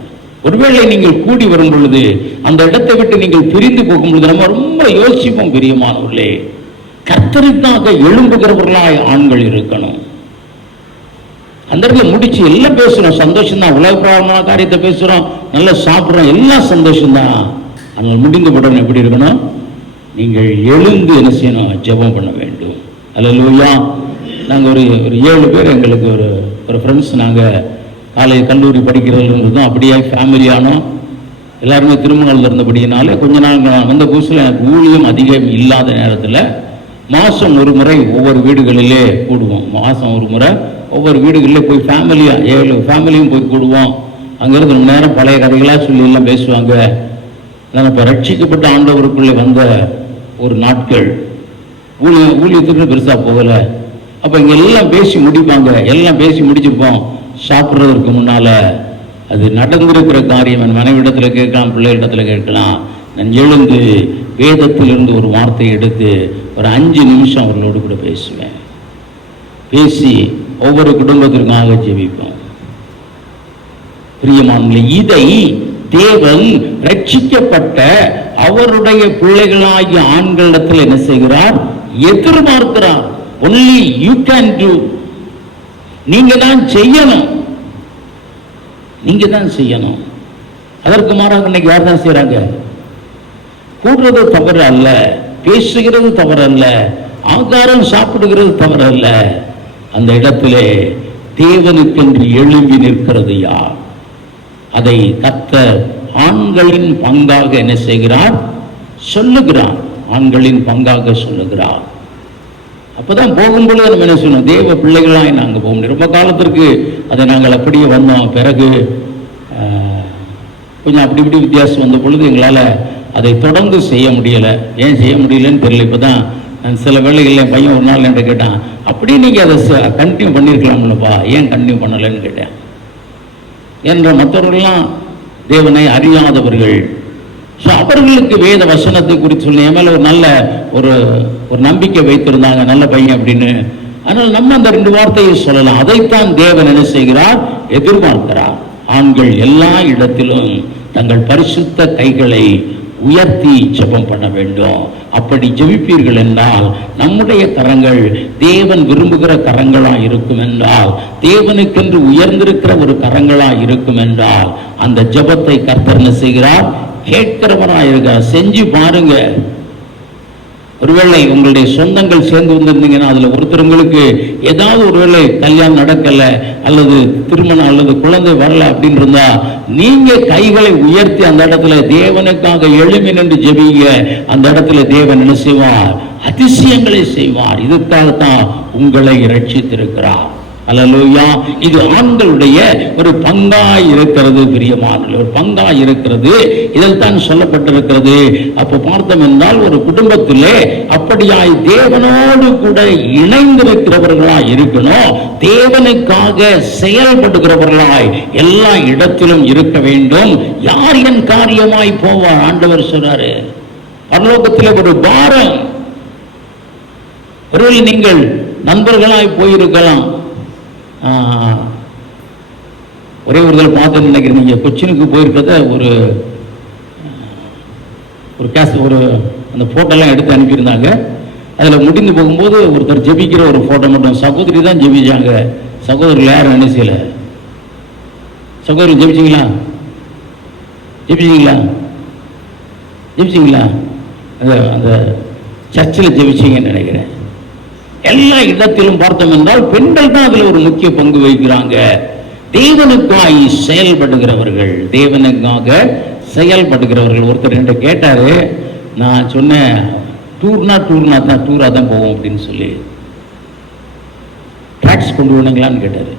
ஒருவேளை நீங்கள் கூடி வரும் பொழுது, அந்த இடத்தை விட்டு நீங்கள் பிரிந்து போகும் பொழுது நம்ம ரொம்ப யோசிப்போம். பிரியமானவர்களே, கர்த்தருக்காக எழும்புகிறவர்களாய் ஆண்கள் இருக்கணும். அந்த இடத்துல முடிச்சு எல்லாம் பேசுறோம், சந்தோஷம் தான். உலக பிரகாரமான காரியத்தை பேசுறோம், நல்லா சாப்பிட்றோம், எல்லாம் சந்தோஷம்தான். ஆனால் முடிந்த உடனே எப்படி இருக்கணும்? நீங்கள் எழுந்து என்ன செய்யணும்? ஜெபம் பண்ண வேண்டும். அல்லேலூயா. நாங்கள் ஒரு 7 பேர், எங்களுக்கு ஒரு ஃப்ரெண்ட்ஸ், நாங்கள் காலேஜ் கல்லூரி படிக்கிறதுல இருந்ததும் அப்படியே ஃபேமிலியானோம். எல்லாருமே திருமணம் இருந்தபடியினால கொஞ்ச நாள் வந்த புதுசில் எனக்கு ஊழியம் அதிகம் இல்லாத நேரத்தில் மாதம் ஒரு முறை ஒவ்வொரு வீடுகளிலே கூடுவோம். மாதம் ஒரு முறை ஒவ்வொரு வீடுகளிலே போய் ஃபேமிலியாக 7 ஃபேமிலியும் போய் கூடுவோம். அங்கேருந்து ரொம்ப நேரம் பழைய கதைகளாக சொல்லி எல்லாம் பேசுவாங்க. நான் இப்போ ரட்சிக்கப்பட்ட ஆண்டவருக்குள்ளே வந்த ஒரு நாட்கள், ஊழியத்துக்கு பெருசாக போகலை. அப்போ இங்கே எல்லாம் பேசி முடிப்பாங்க. எல்லாம் பேசி முடிச்சிருப்போம். சாப்பிட்றதுக்கு முன்னால் அது நடந்திருக்கிற காரியம் என் மனைவிடத்தில் கேட்கலாம், பிள்ளைகளிடத்தில் கேட்கலாம். நான் எழுந்து வேதத்திலிருந்து ஒரு வார்த்தையை எடுத்து ஒரு 5 நிமிஷம் அவர்களோடு கூட பேசுவேன். பேசி ஒவ்வொரு குடும்பத்திற்காக ஜெபிப்போம். பிரியமானவர்களே, இதை தேவன் ரட்சிக்கப்பட்ட அவருடைய பிள்ளைகளாகிய ஆண்களிடத்தில் என்ன செய்கிறார்? எதிர்பார்க்கிறார். only you can do. நீங்க தான் செய்யணும், நீங்க தான் செய்யணும். அதற்கு மாறாக இன்னைக்கு யார் தான் செய்யறாங்க? கூடுறது தவறு அல்ல, பேசுகிறது தவறு அல்ல, ஆகாரம் சாப்பிடுகிறது தவறு அல்ல. அந்த இடத்திலே தேவனுக்கென்று எழும்பி நிற்கிறது யார்? அதை கர்த்தர் ஆண்களின் பங்காக என்ன செய்கிறார்? சொல்லுகிறார். ஆண்களின் பங்காக சொல்லுகிறார். அப்பதான் போகும்பொழுது நம்ம என்ன சொல்லணும்? தேவ பிள்ளைகளாய் நாங்கள் போக முடியும். ரொம்ப காலத்திற்கு அதை நாங்கள் அப்படியே வந்தோம். பிறகு கொஞ்சம் அப்படி இப்படி வித்தியாசம் வந்த பொழுது எங்களால் அதை தொடர்ந்து செய்ய முடியலை. ஏன் செய்ய முடியலன்னு தெரியல. இப்போ தான் நான் சில வேளைகளில் என் பையன் ஒரு நாள் என்கிட்ட கேட்டான், அப்படியே நீங்கள் அதை கண்டினியூ பண்ணியிருக்கலாம்லப்பா, ஏன் கண்டினியூ பண்ணலைன்னு கேட்டேன். என்ற மற்றவர்கள்லாம் தேவனை அறியாதவர்கள். ஸோ அவர்களுக்கு வேத வசனத்தை குறித்து சொல்லி என் மேலே ஒரு நல்ல ஒரு நம்பிக்கை வைத்திருந்தாங்க, நல்ல பையன் அப்படின்னு. ஆனால் நம்ம அந்த 2 வார்த்தையை சொல்லலாம். அதைத்தான் தேவன் என்ன செய்கிறார்? எதிர்பார்க்கிறார். ஆண்கள் எல்லா இடத்திலும் தங்கள் பரிசுத்த கைகளை உயர்த்தி ஜெபம் பண்ண வேண்டும். அப்படி ஜெபிப்பீர்கள் என்றால் நம்முடைய கரங்கள் தேவன் விரும்புகிற கரங்களா இருக்கும் என்றால், தேவனுக்கென்று உயர்ந்திருக்கிற ஒரு கரங்களா இருக்கும் என்றால், அந்த ஜெபத்தை கர்த்தர் என்ன செய்கிறார்? கேட்கிறவரா இருக்கிறார். செஞ்சு பாருங்க. ஒருவேளை உங்களுடைய சொந்தங்கள் சேர்ந்து வந்திருந்தீங்கன்னா, அதுல ஒருத்தருக்கு ஏதாவது ஒருவேளை கல்யாணம் நடக்கல அல்லது திருமணம் அல்லது குழந்தை வரல அப்படின்னு இருந்தா, நீங்க கைகளை உயர்த்தி அந்த இடத்துல தேவனுக்காக எழும்பி நின்று ஜெபிங்க. அந்த இடத்துல தேவன் என்ன செய்வார்? அதிசயங்களை செய்வார். இதுக்காகத்தான் உங்களை ரட்சித்திருக்கிறார். அல்லேலூயா. இது ஆண்களுடைய ஒரு பங்காய் இருக்கிறது. பிரியமானவர்களே, ஒரு பங்காய் இருக்கிறது. இதில் தான் சொல்லப்பட்டிருக்கிறது. அப்போ பார்த்தோம் என்றால், ஒரு குடும்பத்திலே அப்படியாய் தேவனோடு கூட இணைந்திருக்கிறவர்களாய் இருக்கணும். தேவனுக்காக செயல்படுகிறவர்களாய் எல்லா இடத்திலும் இருக்க வேண்டும். யார் என் காரியமாய் போவார்? ஆண்டவர் சொல்றாரு. பரலோகத்திலே ஒரு பாரம். ஒருவேளை நீங்கள் நண்பர்களாய் போயிருக்கலாம். ஒரே ஒரு தடவை பார்த்து நினைக்கிறேன், நீங்கள் கொச்சினுக்கு போயிருக்கிறத ஒரு கேஸ் அந்த ஃபோட்டோலாம் எடுத்து அனுப்பியிருந்தாங்க. அதில் முடிந்து போகும்போது ஒருத்தர் ஜெபிக்கிற ஒரு ஃபோட்டோ மட்டும். சகோதரி தான் ஜெபிச்சாங்க. சகோதரில் யாரும் என்ன செய்யல? சகோதரி ஜெபிச்சிங்களா? அந்த சர்ச்சில் ஜெபிச்சிங்கன்னு நினைக்கிறேன். எல்லா இடத்திலும் பார்த்தோம் என்றால் பெண்கள் தான் அதில் ஒரு முக்கிய பங்கு வகிக்கிறாங்க. தேவனுக்காய் செயல்படுகிறவர்கள், தேவனுக்காக செயல்படுகிறவர்கள். ஒருத்தர் என்கிட்ட கேட்டாரு, நான் சொன்னேன் டூரா தான் போவோம் அப்படின்னு சொல்லி. ட்ராக்ஸ் கொண்டு போனீங்களான்னு கேட்டாரு.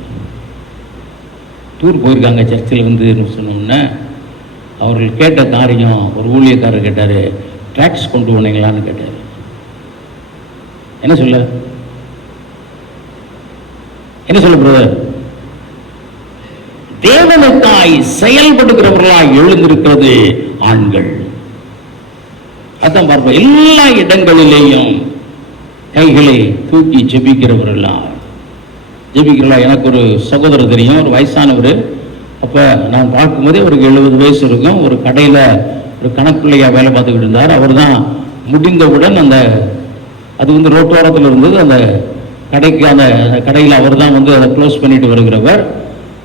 டூர் போயிருக்காங்க சர்ச்சில் வந்து சொன்னோம்னா, அவர்கள் கேட்ட காரியம், ஒரு ஊழியக்காரர் கேட்டாரு, ட்ராக்ஸ் கொண்டு போனீங்களான்னு கேட்டாரு. என்ன சொல்ல பிரதர்? தேவனுக்காய் செயல்படுகிறவர்களாய் எழுந்திருக்கிறது ஆண்கள். அதான் பார்ப்போம். எல்லா இடங்களிலேயும் கைகளை தூக்கி ஜெபிக்கிறவர்களா. எனக்கு ஒரு சகோதரர் தெரியும், ஒரு வயசானவர். அப்போ நான் பார்க்கும்போதே ஒரு 70 வயசு இருக்கும். ஒரு கடையில் ஒரு கணக்குள்ளையா வேலை பார்த்துக்கிட்டு இருந்தார். அவர் தான் முடிந்தவுடன் அது ரோட்டோரத்தில் இருந்தது. அந்த கடையில் அவர் தான் அதை க்ளோஸ் பண்ணிட்டு வருகிறவர்.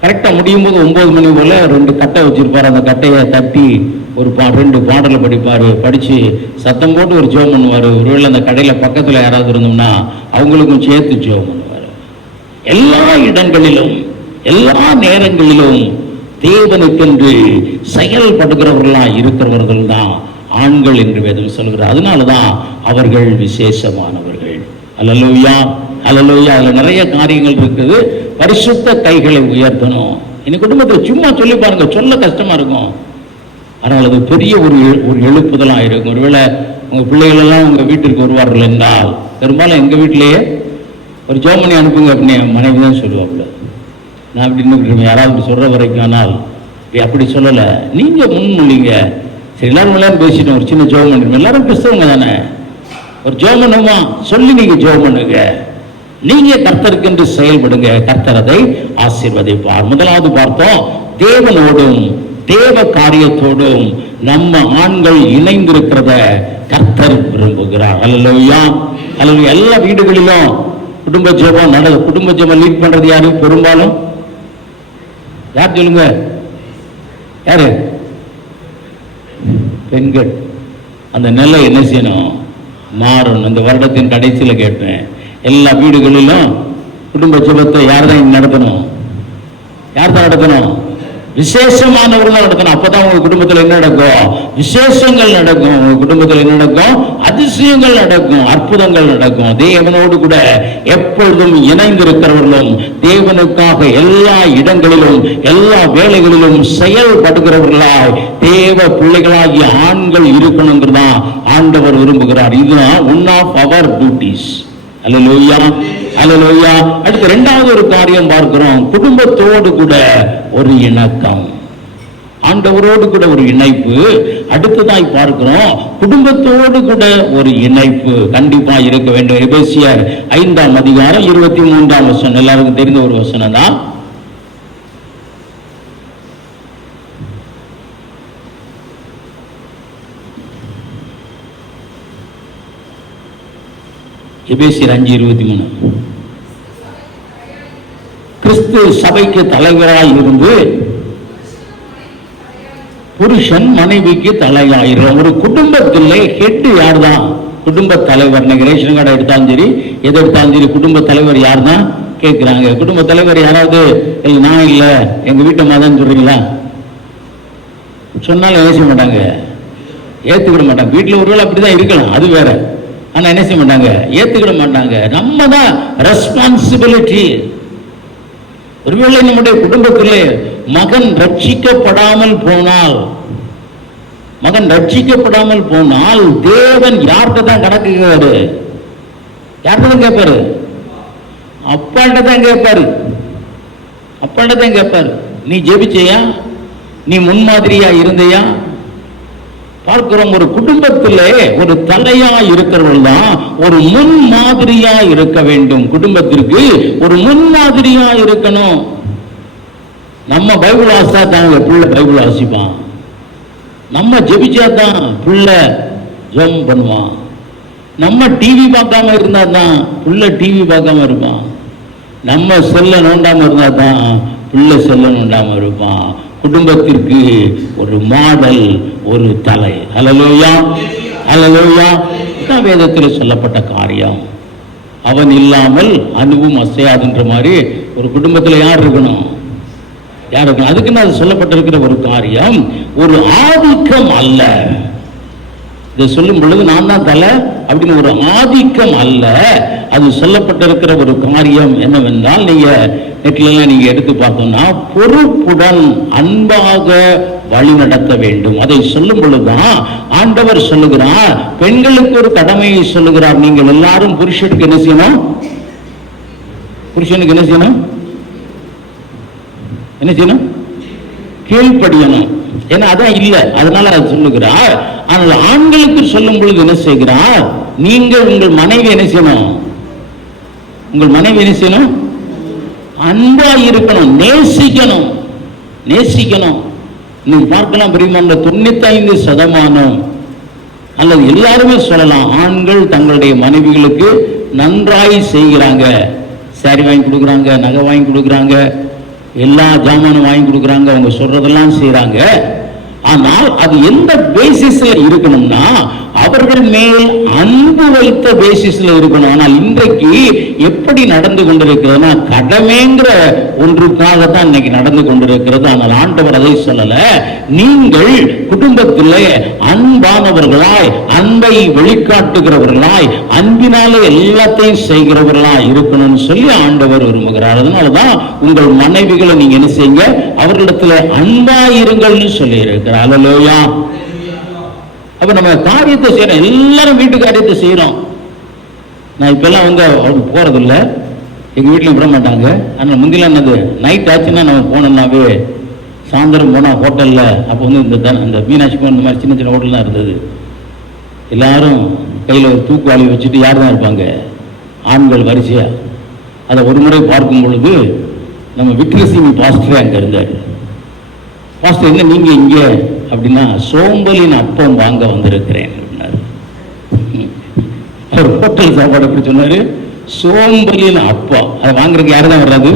கரெக்டாக முடியும் போது 9 மணி போல் 2 கட்டை வச்சிருப்பார். அந்த கட்டையை தட்டி ஒரு 2 பாடலை படிப்பார். படித்து சத்தம் போட்டு ஒரு ஜெபம் பண்ணுவார். ஒருவேளை அந்த கடையில் பக்கத்தில் யாராவது இருந்தோம்னா அவங்களுக்கும் சேர்த்து ஜெபம் பண்ணுவார். எல்லா இடங்களிலும் எல்லா நேரங்களிலும் தேவனுக்கென்று செயல்படுகிறவர்களாக இருக்கிறவர்கள் தான் ஆண்கள் என்று வேதம் சொல்கிறார். அதனால தான் அவர்கள் விசேஷமானவர்கள். அல்லேலூயா, அல்லேலூயா. அதில் நிறைய காரியங்கள் இருக்குது. பரிசுத்த கைகளை உயர்த்தணும். இன்னைக்கு குடும்பத்தில் சும்மா சொல்லி பாருங்க, சொல்ல கஷ்டமா இருக்கும். ஆனால் அது பெரிய ஒரு எழுப்புதலாக இருக்கும். ஒருவேளை உங்கள் பிள்ளைகள் எல்லாம் உங்கள் வீட்டிற்கு வருவார்கள் என்றால், பெரும்பாலும் எங்கள் வீட்டிலேயே ஒரு ஜெபம் பண்ணி அனுப்புங்க அப்படின்னு மனைவி தான் சொல்லுவாப்புல. நான் அப்படின்னு யாராவது சொல்கிற வரைக்கும். ஆனால் அப்படி சொல்லலை, நீங்கள் முன்மொழிங்க. சரி, எல்லாரும் பேசிட்டோம், ஒரு சின்ன ஜெபம் பண்ணிருக்கோம். எல்லாரும் கிறிஸ்தவங்க தானே, ஒரு ஜெபம் பண்ணுமா சொல்லி நீங்கள் ஜெபம் பண்ணுங்க. நீங்க கர்த்தருக்கென்று செயல்படுங்க, கர்த்தர் அதை ஆசீர்வதிப்பார். முதலாவது பார்த்தோம், தேவனோடும் தேவ காரியத்தோடும் நம்ம ஆண்கள் இணைந்திருக்கிறத கர்த்தர் விரும்புகிறார். அல்லேலூயா, அல்லேலூயா. எல்லா வீடுகளிலும் குடும்ப ஜெபம் லீட் பண்றது யாரு? பெரும்பாலும் யார் சொல்லுங்க? யாரு? பெண்கள். அந்த நிலை என்ன செய்யணும்? மாறணும். இந்த வருடத்தின் கடைசியில் கேட்டேன், எல்லா வீடுகளிலும் குடும்ப ஜெபத்தை யார் தான் நடத்தணும்? யார் தான் நடத்தணும்? விசேஷமானவர்கள் நடத்தணும். அப்பதான் உங்க குடும்பத்தில் என்ன நடக்கும்? விசேஷங்கள் நடக்கும். உங்க குடும்பத்தில் என்ன நடக்கும்? அதிசயங்கள் நடக்கும், அற்புதங்கள் நடக்கும். தேவனோடு கூட எப்பொழுதும் இணைந்திருக்கிறவர்களும், தேவனுக்காக எல்லா இடங்களிலும் எல்லா வேலைகளிலும் செயல்படுகிறவர்களாய் தேவ பிள்ளைகளாகிய ஆண்கள் இருக்கணுங்கிறதான் ஆண்டவர் விரும்புகிறார். இதுதான் ஒன் ஆஃப் அவர் டியூட்டிஸ். அல்லேலூயா, அல்லேலூயா. அடுத்து இரண்டாவது ஒரு காரியம் பார்க்கிறோம், குடும்பத்தோடு கூட ஒரு இணக்கம், ஆண்டவரோடு கூட ஒரு இணைப்பு. அடுத்ததாய் பார்க்கிறோம், குடும்பத்தோடு கூட ஒரு இணைப்பு கண்டிப்பா இருக்க வேண்டும். எபேசியர் 5ஆம் அதிகாரம் 23ஆம் வசனம் எல்லாருக்கும் தெரிந்த ஒரு வசனம் தான். எபேசியர் 5:23. கிறிஸ்து சபைக்கு தலைவராய் இருந்து புருஷன் மனைவிக்கு தலையாயிரும். ஒரு குடும்பத்திலே ஹெட் யார் தான்? குடும்ப தலைவர். ரேஷன் கார்டை எடுத்தாலும் சரி, எதை எடுத்தாலும் சரி, குடும்ப தலைவர் யார் தான் கேட்கிறாங்க. குடும்ப தலைவர் யாராவது நான் இல்லை எங்க வீட்டு மாதான் சொல்றீங்களா? சொன்னாலும் என்ன செய்ய மாட்டாங்க, ஏத்துக்கிட மாட்டாங்க. வீட்டில் ஒருவேளை அப்படிதான் இருக்கலாம், அது வேற. ஆனா என்ன செய்ய மாட்டாங்க, ஏத்துக்கிட மாட்டாங்க. நம்ம தான் ரெஸ்பான்சிபிலிட்டி. ஒருவேளை நம்முடைய குடும்பத்திலே மகன் ரட்சிக்கப்படாமல் போனால் தேவன் யார்கிட்ட தான் கணக்கு கேட்பாரு? யார்கிட்ட தான் கேட்பாரு? அப்பாட்ட தான் கேட்பாரு. நீ ஜெபிச்சையா? நீ முன்மாதிரியா இருந்தையா? பார்க்கிறோம், ஒரு குடும்பத்திலே ஒரு தலையா இருக்கிறவர்கள் தான் ஒரு முன்மாதிரியா இருக்க வேண்டும். குடும்பத்திற்கு ஒரு முன்மாதிரியா இருக்கணும். நம்ம பைபிள் வாசித்தா தான் பிள்ளை பைபிள் வாசிப்பான். நம்ம ஜெபிச்சா தான் பிள்ளை ஜெபம் பண்ணுவான். நம்ம டிவி பார்க்காம இருந்தா தான் பிள்ளை டிவி பார்க்காம இருப்பான். நம்ம செல்ல நோண்டாம இருந்தா தான் பிள்ளை செல்ல நோண்டாம இருப்பான். குடும்பத்திற்கு ஒரு மாடல், ஒரு தலை. அல்லேலூயா, அல்லேலூயா. இதுதான் வேதத்தில் சொல்லப்பட்ட காரியம். அவன் இல்லாமல் அணுவும் அசையாதுன்ற மாதிரி ஒரு குடும்பத்தில் யார் இருக்கணும்? அதுக்குன்னு அது சொல்லப்பட்டிருக்கிற ஒரு காரியம். ஒரு ஆதிக்கம் அல்ல. இதை சொல்லும் பொழுது நான் தான் தலை அப்படின்னு ஒரு ஆதிக்கம் அல்ல. அது சொல்லப்பட்டிருக்கிற ஒரு காரியம் என்னவென்றால், நீங்க நெட்லாம் நீங்க எடுத்து பார்த்தோம்னா பொறுப்புடன் அன்பாக வழி நடத்த வேண்டும். அதை சொல்லும் பொழுதுதான் ஆண்டவர் சொல்லுகிறார், பெண்களுக்கு ஒரு கடமையை சொல்லுகிறார். நீங்கள் எல்லாரும் புருஷனுக்கு என்ன செய்யணும்? புருஷனுக்கு என்ன செய்யணும்? கீழ்ப்படியணும். ஏன்னா அதான் இல்லை, அதனால அது சொல்லுகிறார். ஆனால் ஆண்களுக்கு சொல்லும் பொழுது என்ன செய்கிறார்? நீங்கள் உங்கள் மனைவி என்ன செய்யணும்? உங்கள் மனைவி என்ன செய்யணும்? அன்பா இருக்கணும், நேசிக்கணும். நேசிக்கணும். நீங்க பார்க்கலாம் பிரியமான 95% அல்லது எல்லாருமே சொல்லலாம், ஆண்கள் தங்களுடைய மனைவிகளுக்கு நன்றாய் செய்கிறாங்க. சாரி வாங்கி கொடுக்குறாங்க, நகை வாங்கி கொடுக்குறாங்க, எல்லா ஜாமானும் வாங்கி கொடுக்குறாங்க, அவங்க சொல்றதெல்லாம் செய்யறாங்க. ஆனால் அது எந்த பேசிஸ்ல இருக்கணும்னா அவர்கள் மேல் அன்பு வைத்த பேசிஸ்ல இருக்கணும். ஆனால் இன்றைக்கு எப்படி நடந்து கொண்டிருக்கிறதுனா கடமைங்கிற ஒன்றுக்காகத்தான் இன்னைக்கு நடந்து கொண்டிருக்கிறது. ஆனால் ஆண்டவர் அதை சொல்லல. நீங்கள் குடும்பத்திலே அன்பானவர்களாய், அன்பை வெளிக்காட்டுகிறவர்களாய், அன்பினாலே எல்லாத்தையும் செய்கிறவர்களாய் இருக்கணும்னு சொல்லி ஆண்டவர் விரும்புகிறார். அதனாலதான் உங்கள் மனைவிகளை நீங்க என்ன செய்யுங்க? அவர்களிடத்துல அன்பாயிருங்கள்னு சொல்லி இருக்கிறார். அல்லேலூயா. அப்ப நம்ம காரியத்தை செய்யறோம், எல்லாரும் வீட்டு காரியத்தை செய்யறோம். நான் இப்பெல்லாம் வந்து அவங்க போறதில்லை, எங்க வீட்டில் விட மாட்டாங்க. ஆனால் முந்திலாம் என்னது, நைட் ஆச்சுன்னா நம்ம போனோம்னாவே சாயந்தரம் போனால் ஹோட்டலில், அப்போ வந்து இந்த மீனாட்சி இந்த மாதிரி சின்ன சின்ன ஹோட்டல் தான் இருந்தது. எல்லாரும் கையில் ஒரு தூக்குவாளி வச்சுட்டு யார் தான் இருப்பாங்க? ஆண்கள் வரிசையா. அதை ஒரு முறை பார்க்கும் பொழுது நம்ம விக்ரசிங் பாஸ்டரே அங்கே இருந்தார். பாஸ்டர், என்ன நீங்க இங்க அப்படின்னா, சோம்பலின் அப்பம் வாங்க வந்திருக்கிறேன். அவர் ஹோட்டல் சாப்பாடு எப்படி சொன்னாரு? சோம்பலின் அப்பம். அதை வாங்குறதுக்கு யாரு தான் வர்றது?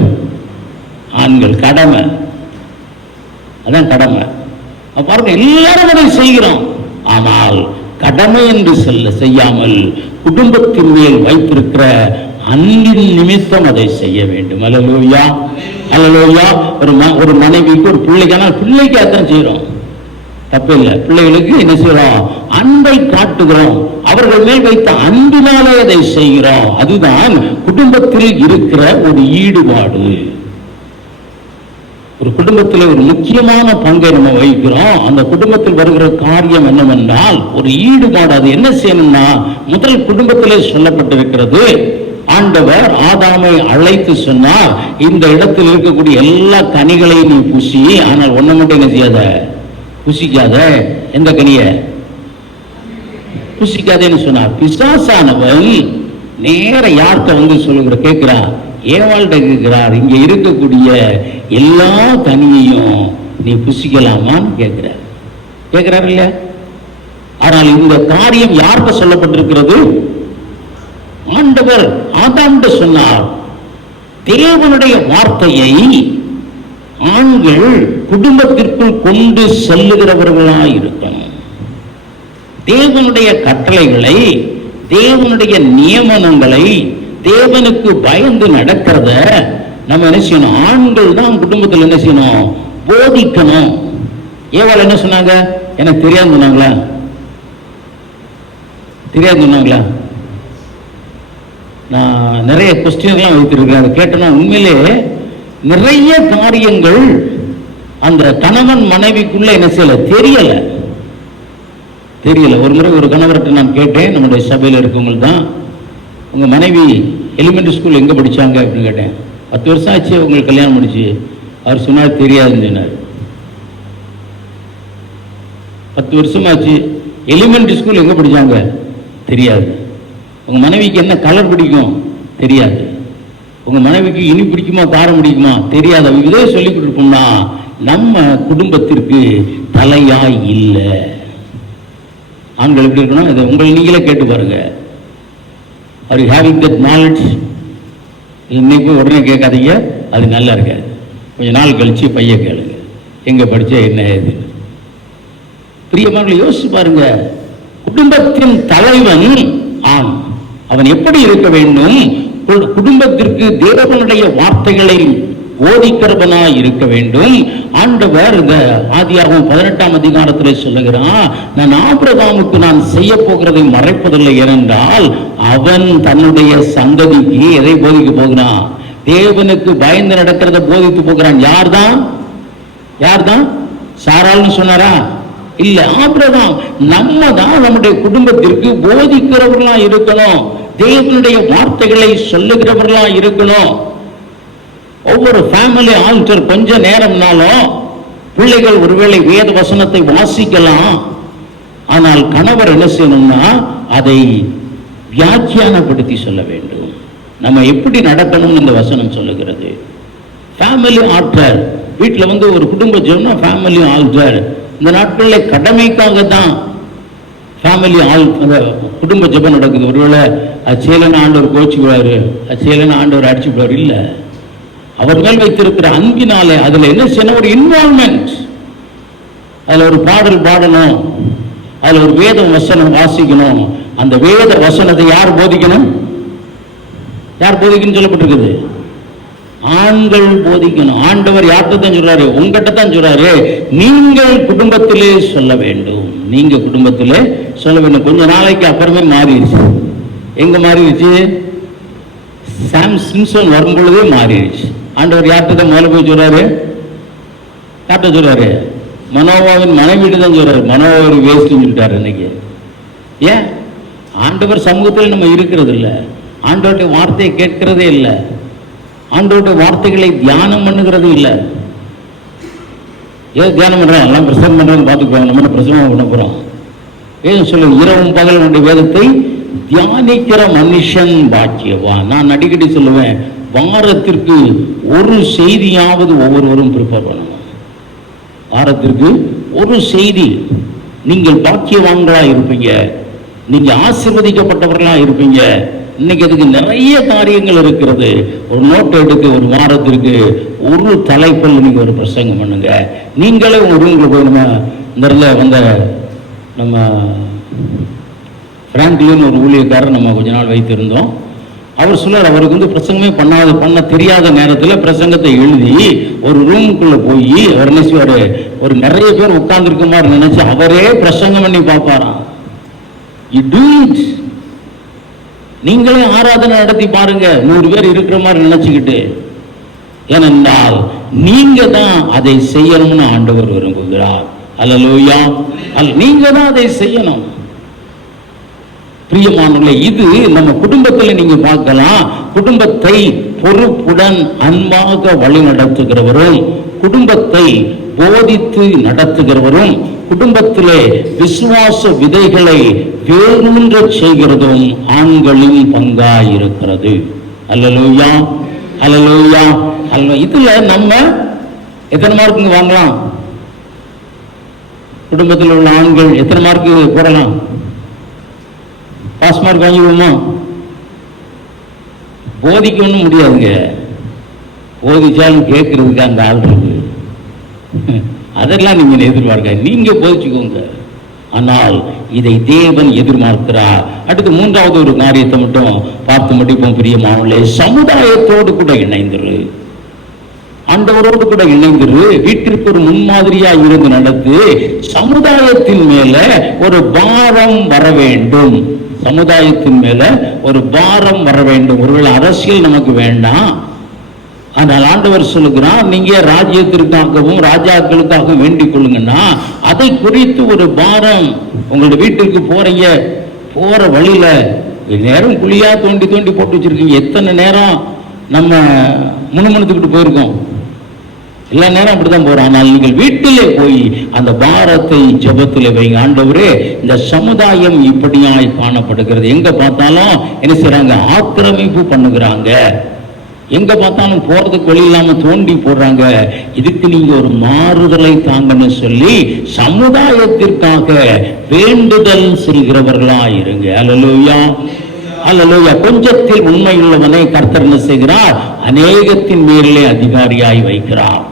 ஆண்கள். கடமை, அதான் கடமை. பாருங்க, எல்லாரும் அதை செய்கிறோம். ஆனால் கடமை என்று செய்யாமல் குடும்பத்தின் மேல் வைத்திருக்கிற அன்பின் நிமித்தம் அதை செய்ய வேண்டும். அல்லேலூயா, அல்லேலூயா. ஒரு மனைவிக்கு, ஒரு பிள்ளைக்கான பிள்ளைக்கு அதான் செய்யறோம், தப்பு இல்லை. பிள்ளைகளுக்கு என்ன செய்யறோம்? அன்பை காட்டுகிறோம். அவர்கள் மேல் வைத்த அன்பினாலே அதை செய்கிறோம். அதுதான் குடும்பத்தில் இருக்கிற ஒரு ஈடுபாடு. ஒரு குடும்பத்தில் ஒரு முக்கியமான பங்கை நம்ம வகிக்கிறோம். அந்த குடும்பத்தில் வருகிற காரியம் என்னவென்றால் ஒரு ஈடுபாடு. அது என்ன செய்யணும்னா, முதல் குடும்பத்திலே சொல்லப்பட்டிருக்கிறது, ஆண்டவர் ஆதாமை அழைத்து சொன்னார், இந்த இடத்தில் இருக்கக்கூடிய எல்லா கனிகளையும் நீ புசி, ஆனால் ஒண்ணு மட்டும் என்ன செய்யாத, புசிக்காத. எந்த கனிய புசிக்காதேன்னு சொன்னார். பிசாசானவன் நேர யார்கிட்ட வந்து சொல்லுகிற கேட்கிறா, ஏவாள்கிட்ட கேட்கிறார், இங்க இருக்கக்கூடிய எல்லா கனியையும் நீ புசிக்கலாமான்னு கேட்கிறார் இல்லையா? ஆனால் இந்த காரியம் யார்கிட்ட சொல்லப்பட்டிருக்கிறது? ஆண்டவர் ஆதாம்கிட்ட சொன்னார். தேவனுடைய வார்த்தையை ஆண்கள் குடும்பத்திற்குள் கொண்டு செல்லுகிறவர்களாய் இருக்கணும். தேவனுடைய கட்டளைகளை, தேவனுடைய நியமனங்களை, தேவனுக்கு பயந்து நடக்கிறத நம்ம என்ன செய்யணும்? ஆண்கள் தான் குடும்பத்தில் என்ன செய்யணும்? போதிக்கணும். ஏவாள் என்ன சொன்னாங்க? எனக்கு தெரியாது சொன்னாங்களா? தெரியாது சொன்னாங்களா? நான் நிறைய கொஸ்டின்லாம் வைத்திருக்கேன். அதை கேட்டேன்னா உண்மையிலே நிறைய காரியங்கள் அந்த கணவன் மனைவிக்குள்ள என்ன செய்யல, தெரியல. ஒரு முறை ஒரு கணவர்கிட்ட நான் கேட்டேன், நம்முடைய சபையில் இருக்கவங்க தான், உங்க மனைவி எலிமெண்டரி ஸ்கூல் எங்க படிச்சாங்க அப்படின்னு கேட்டேன். 10 வருஷம் ஆச்சு உங்களுக்கு கல்யாணம் முடிச்சு. அவர் சொன்னார் தெரியாதுன்னு சொன்னார். 10 வருஷமாச்சு, எலிமெண்டரி ஸ்கூல் எங்க படிச்சாங்க தெரியாது. உங்க மனைவிக்கு என்ன கலர் பிடிக்கும் தெரியாது. உங்க மனைவிக்கு இனி பிடிக்குமா காரம் பிடிக்குமா தெரியாது. இதே சொல்லி கொடுப்போம்னா நம்ம குடும்பத்திற்கு தலையாய் இல்லை. ஆண்கள் எப்படி இருக்கணும்? இதை உங்களை நீங்களே கேட்டு பாருங்க. Are you having that knowledge? இன்னைக்கு உடனே கேட்காதீங்க, அது நல்லா இருக்காது. கொஞ்ச நாள் கழிச்சு பைய கேளுங்க, எங்க படிச்ச என்ன ஏது. பிரியமானவர்களே, யோசிச்சு பாருங்க. குடும்பத்தின் தலைவன் ஆண். அவன் எப்படி இருக்க வேண்டும்? குடும்பத்திற்கு தேவனுடைய வார்த்தைகளை போதிக்கிறவனாய் இருக்க வேண்டும். ஆண்டவர் இந்த ஆதியாகமம் 18ஆம் அதிகாரத்தில் சொல்லுகிறான், நான் ஆபிரகாமுக்கு நான் செய்ய போகிறதை மறைப்பதில்லை, ஏனென்றால் அவன் தன்னுடைய சந்ததிக்கு எதை போதிக்க போகிறான்? தேவனுக்கு பயந்து நடக்கிறத போதித்து போகிறான். யார்தான்? சாராள்னு சொன்னாரா? இல்ல, ஆபிரகாம். நம்ம தான் நம்முடைய குடும்பத்திற்கு போதிக்கிறவர்களா இருக்கணும், தேவனுடைய வார்த்தைகளை சொல்லுகிறவர்களா இருக்கணும். ஒவ்வொரு ஃபேமிலி ஆல்டர் கொஞ்ச நேரம்னாலும் பிள்ளைகள் ஒருவேளை வேத வசனத்தை வாசிக்கலாம், ஆனால் கணவர் என்ன செய்யணும்னா அதை வியாக்கியானப்படுத்தி சொல்ல வேண்டும். நம்ம எப்படி நடக்கணும்னு இந்த வசனம் சொல்லுகிறது. ஃபேமிலி ஆல்டர், வீட்டில் ஒரு குடும்ப ஜெபம்னா ஃபேமிலி ஆல்டர். இந்த நாட்களில் கடமைக்காக தான் ஃபேமிலி குடும்ப ஜெபம் நடக்குது. ஒருவேளை அது செய்யலன்னு ஆண்டவர் கோச்சுக்குவாரு, அது செய்யலன்னு ஆண்டவர் அடிச்சுக்குவார். இல்லை, அவர் மேல் வைத்திருக்கிற அன்பினாலே அதில் என்ன செய்யணும், ஒரு இன்வால்மெண்ட். அதில் ஒரு பாடல் பாடணும், அதில் ஒரு வேத வசனம் வாசிக்கணும். அந்த வேத வசனத்தை யார் போதிக்கணும்? யார் போதிக்கணும் சொல்லப்பட்டிருக்குது? ஆண்கள் போதிக்கணும். ஆண்டவர் யார்கிட்ட தான் சொல்றாரு? உங்ககிட்ட தான் சொல்றாரு. நீங்கள் குடும்பத்திலே சொல்ல வேண்டும், நீங்க குடும்பத்திலே சொல்ல வேண்டும். கொஞ்ச நாளைக்கு அப்புறமே மாறிடுச்சு. எங்க மாறிடுச்சு? சிம்சன் வரும் பொழுதே மாறிடுச்சு. ஆண்டவர் யார்கிட்ட தான் முதல்ல போய் சொல்றாரு? யார்கிட்ட சொல்றாரு? மனோவாவின் மனைவிட்டு தான் சொல்றாரு. மனோவா ஒரு வேஸ்ட்னு சொல்லிட்டாரு. இன்னைக்கு ஏன் ஆண்டவர் சமூகத்தில் நம்ம இருக்கிறது இல்லை, ஆண்டவருடைய வார்த்தையை கேட்கிறதே இல்லை, ஆண்டவருடைய வார்த்தைகளை தியானம் பண்ணுகிறது இல்லை. ஏன் தியானம் பண்றோம்? எல்லாம் பிரசங்கம் பண்றோம்னு பார்த்துக்குவாங்க, நம்ம பிரசங்கம் பண்ண போறோம். ஏன் சொல்லு, இரவும் பகல் நம்முடைய வேதத்தை தியானிக்கிற மனுஷன் பாக்கியவான். நான் அடிக்கடி சொல்லுவேன், வாரத்திற்கு ஒரு செய்தியாவது ஒவ்வொருவரும் ப்ரிப்பேர் பண்ணணும். வாரத்திற்கு ஒரு செய்தி. நீங்கள் பாக்கியவான்களா இருப்பீங்க, நீங்க ஆசீர்வதிக்கப்பட்டவர்களா இருப்பீங்க. இன்னைக்கு அதுக்கு நிறைய காரியங்கள் இருக்கிறது. ஒரு நோட்டை எடுத்து ஒரு வாரத்திற்கு ஒரு தலைப்பில் நீங்க ஒரு பிரசங்கம் பண்ணுங்க. நீங்களே ஒரு ரூம்ல போய் நம்ம வந்த நம்ம பிராங்க்லின் ஒரு ஊழியக்காரர் நம்ம கொஞ்ச நாள் வைத்திருந்தோம். அவர் சொன்னார், அவருக்கு பிரசங்கமே பண்ண தெரியாத நேரத்தில் பிரசங்கத்தை எழுதி ஒரு ரூமுக்குள்ள போய் அவர் என்ன செய்வாரு, ஒரு நிறைய பேர் உட்கார்ந்துருக்க மாதிரி நினைச்சு அவரே பிரசங்கம் பண்ணி பார்ப்பாராம். You do it. நீங்களே ஆராதனை நடத்தி பாருங்க, 100 பேர் இருக்கிற மாதிரி நினைச்சுக்கிட்டு. ஏனென்றால் நீங்க தான் அதை செய்யணும்னு ஆண்டவர் விரும்புகிறார். அல்லேலூயா. நீங்க தான் அதை செய்யணும். பிரியமானவர்களே, இது நம்ம குடும்பத்தில் நீங்க பார்க்கலாம். குடும்பத்தை பொறுப்புடன் அன்பாக வழி நடத்துகிறவரும், குடும்பத்தை போதித்து நடத்துகிறவரும், குடும்பத்திலே விசுவாச விதைகளை வேரூன்ற செய்கிறதும் ஆண்களின் பங்காய் இருக்கிறது. அல்லேலூயா, அல்லேலூயா. இதுல நம்ம எத்தனை மார்க்குங்க வாங்கலாம்? குடும்பத்தில் உள்ள ஆண்கள் எத்தனை மார்க்கு போடலாம்? Pass mark வாங்கிடுவோமா? போதிக்கணும் முடியாதுங்க. போதிச்சாலும் கேட்கறதுக்கு அந்த ஆள் இருக்கு. அதெல்லாம் நீங்க எதிர்பார்க்க, நீங்க போதிச்சுக்கோங்க. ஆனால் இதை தேவன் எதிர்பார்க்கிறார். அடுத்து மூன்றாவது ஒரு காரியத்தை மட்டும் பார்த்து முடிப்போம். பிரியமானவர்களே, சமுதாயத்தோடு கூட இணைந்திரு, ஆண்டவரோடு கூட இணைந்திரு. வீட்டிற்கு ஒரு முன்மாதிரியா இருந்து நடத்து. சமுதாயத்தின் மேல ஒரு பாரம் வர வேண்டும். சமுதாயத்தின் மேல ஒரு பாரம் வர வேண்டும். ஒருவேளை அரசியல் நமக்கு வேண்டாம், ஆனால் ஆண்டவர் சொல்லுகிறார், நீங்க ராஜ்யத்திற்காகவும் ராஜாக்களுக்காக வேண்டிக் கொள்ளுங்கன்னா அதை குறித்து ஒரு பாரம். உங்களுடைய வீட்டிற்கு போறீங்க, போற வழியில நேரம் குழியா தோண்டி தோண்டி போட்டு வச்சிருக்கீங்க. எத்தனை நேரம் நம்ம முணுமுணுத்துக்கிட்டு போயிருக்கோம். எல்லா நேரம் அப்படிதான் போறோம். ஆனால் நீங்கள் வீட்டிலே போய் அந்த பாரத்தை ஜெபத்திலே வைங்க. ஆண்டவரே, இந்த சமுதாயம் இப்படியாய் காணப்படுகிறது. எங்க பார்த்தாலும் என்ன செய்யறாங்க? ஆக்கிரமிப்பு பண்ணுகிறாங்க. எங்க பார்த்தாலும் போறதுக்கு வழி இல்லாம தோண்டி போடுறாங்க. இதுக்கு நீங்க ஒரு மாறுதலை தாங்கன்னு சொல்லி சமுதாயத்திற்காக வேண்டுதல் செய்கிறவர்களா இருங்க. அல்லேலூயா, அல்லேலூயா. கொஞ்சத்தில் உண்மை உள்ளவனை கர்த்தர் என்ன செய்கிறார்? அநேகத்தின் மேலே அதிகாரியாய் வைக்கிறார்.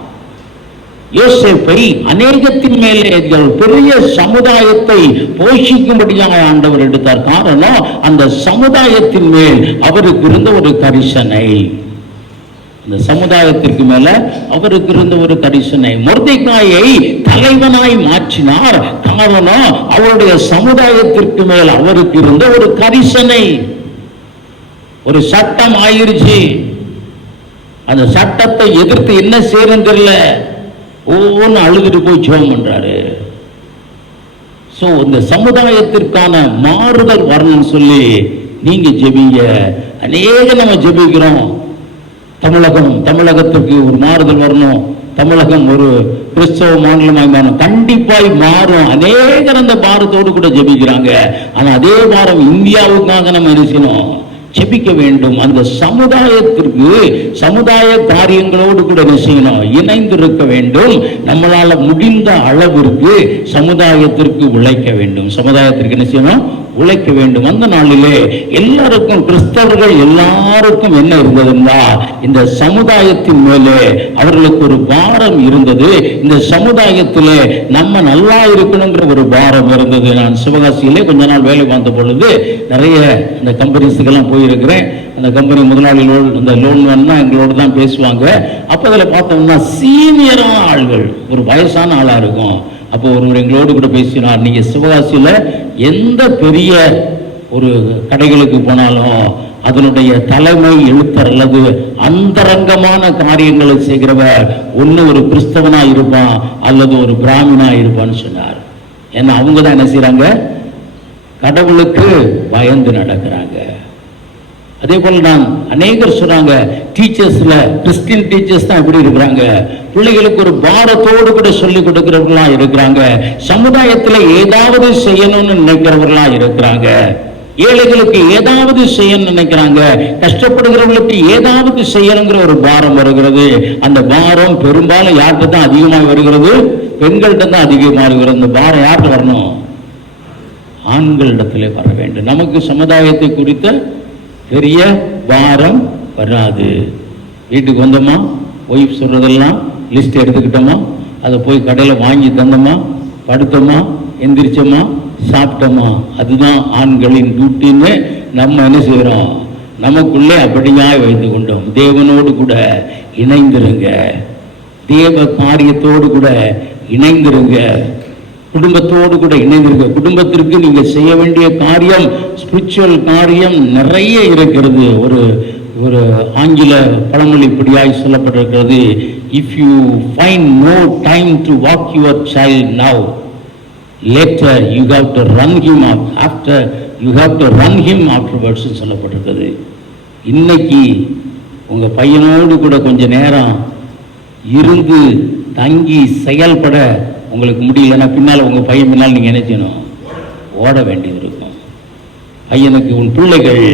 யோசேப்பை அநேகத்தின் மேலே பெரிய சமுதாயத்தை போஷிக்கும்படியாக ஆண்டவர் எடுத்தார். காரணம், அந்த சமுதாயத்தின் மேல் அவருக்கு இருந்த ஒரு கரிசனை. இந்த சமுதாயத்திற்கு மேல அவருக்கு இருந்த ஒரு கரிசனை. மொர்தெக்காயை தலைவனாய் மாற்றினார். காரணம், அவருடைய சமுதாயத்திற்கு மேல் அவருக்கு இருந்த ஒரு கரிசனை. ஒரு சட்டம் ஆயிருச்சு, அந்த சட்டத்தை எதிர்த்து என்ன செய்யறது தெரியல, ஒவ்வொன்னு அழுதுட்டு போய் ஜெபம் பண்றாரு. சோ இந்த சமுதாயத்திற்கான மாறுதல் வரணும்னு சொல்லி நீங்க ஜெபிங்க. அநேக நம்ம ஜெபிக்கிறோம். தமிழகத்திற்கு ஒரு மாறுதல் வரணும், தமிழகம் ஒரு கிறிஸ்தவ மாநிலமாய் மாறும், கண்டிப்பாய் மாறும். அநேகர் அந்த பாரத்தோடு கூட ஜெபிக்கிறாங்க. ஆனா அதே பாரம் இந்தியாவுக்காக நம்ம என்ன செய்யணும்? ஜெபிக்க வேண்டும். அந்த சமுதாயத்திற்கு சமுதாய காரியங்களோடு கூட என்ன செய்யணும்? இணைந்திருக்க வேண்டும். நம்மளால முடிந்த அளவிற்கு சமுதாயத்திற்கு உழைக்க வேண்டும். சமுதாயத்திற்கு என்ன செய்யணும்? உழைக்க வேண்டும். அந்த நாளிலே எல்லாருக்கும், கிறிஸ்தவர்கள் எல்லாருக்கும் என்ன இருந்ததுன்னா, இந்த சமுதாயத்தின் மேலே அவர்களுக்கு ஒரு பாரம் இருந்தது. இந்த சமுதாயத்திலே நம்ம நல்லா இருக்கணுங்கிற ஒரு பாரம் இருந்தது. நான் சிவகாசியிலே கொஞ்ச நாள் வேலை பார்த்த பொழுது நிறைய இந்த கம்பெனிஸுக்கெல்லாம் போயிருக்கிறேன். அந்த கம்பெனி முதலாளிகளோடு இந்த லோன் வேணும்னா எங்களோட தான் பேசுவாங்க. அப்போ அதில் பார்த்தோம்னா சீனியரான ஆள்கள், ஒரு வயசான ஆளாக இருக்கும். அப்போ ஒருவர் எங்களோடு கூட பேசினார், நீங்க சிவகாசியில எந்த பெரிய ஒரு கடைகளுக்கு போனாலும் அதனுடைய தலைமை எழுத்தர் அல்லது அந்தரங்கமான காரியங்களை செய்கிறவர் ஒன்று ஒரு கிறிஸ்தவனா இருப்பான் அல்லது ஒரு பிராமணா இருப்பான்னு சொன்னார். ஏன்னா அவங்க தான் என்ன செய்யறாங்க? கடவுளுக்கு பயந்து நடக்கிறாங்க. அதே போல நான் அநேகர் சொல்றாங்க, டீச்சர்ஸ்ல கிறிஸ்டியன் டீச்சர்ஸ் தான் எப்படி இருக்கிறாங்க? பிள்ளைகளுக்கு ஒரு பாரத்தோடு கூட சொல்லிக் கொடுக்கிறவர்களா இருக்கிறாங்க. சமுதாயத்தில் ஏதாவது செய்யணும்னு நினைக்கிறவர்களா இருக்கிறாங்க. ஏழைகளுக்கு ஏதாவது செய்யணும்னு நினைக்கிறாங்க. கஷ்டப்படுகிறவர்களுக்கு ஏதாவது செய்யணுங்கிற ஒரு பாரம் வருகிறது. அந்த பாரம் பெரும்பாலும் யார்கிட்ட தான் அதிகமாக வருகிறது? பெண்கள்கிட்ட தான் அதிகமாக வருகிறது. அந்த பாரம் யார்கிட்ட வரணும்? ஆண்களிடத்திலே வர வேண்டும். நமக்கு சமுதாயத்தை குறித்த பெரிய பாரம் வராது. வீட்டுக்கு வந்தோமா, ஒய்ஃப் சொல்றதெல்லாம் லிஸ்ட் எடுத்துக்கிட்டோமா, அதை போய் கடையில் வாங்கி தந்தோமா, படுத்தோமா, எந்திரிச்சோமா, சாப்பிட்டோமா, அதுதான் ஆண்களின் டியூட்டின்னு நம்ம என்ன செய்கிறோம்? நமக்குள்ளே அப்படியாய் வைத்து கொண்டோம். தேவனோடு கூட இணைந்திருங்க, தேவ காரியத்தோடு கூட இணைந்திருங்க, குடும்பத்தோடு கூட இணைந்திருக்க. குடும்பத்திற்கு நீங்க செய்ய வேண்டிய காரியம், ஸ்பிரிச்சுவல் காரியம் நிறைய இருக்கிறது. ஒரு ஒரு ஆங்கில பழமொழி இப்படியாய் சொல்லப்பட்டிருக்கிறது, if you find no time to walk your child now, later you have to run him after, you have to run him afterwards சொல்லப்பட்டிருக்கிறது. இன்னைக்கு உங்க பையனோடு கூட கொஞ்ச நேரம் இருந்து தங்கி செயல்பட உங்களுக்கு முடியலன்னா பின்னால் உங்க பையன் பின்னால் நீங்க என்ன செய்யணும்? ஓட வேண்டியது இருக்கும். பையனுக்கு உன் பிள்ளைகள்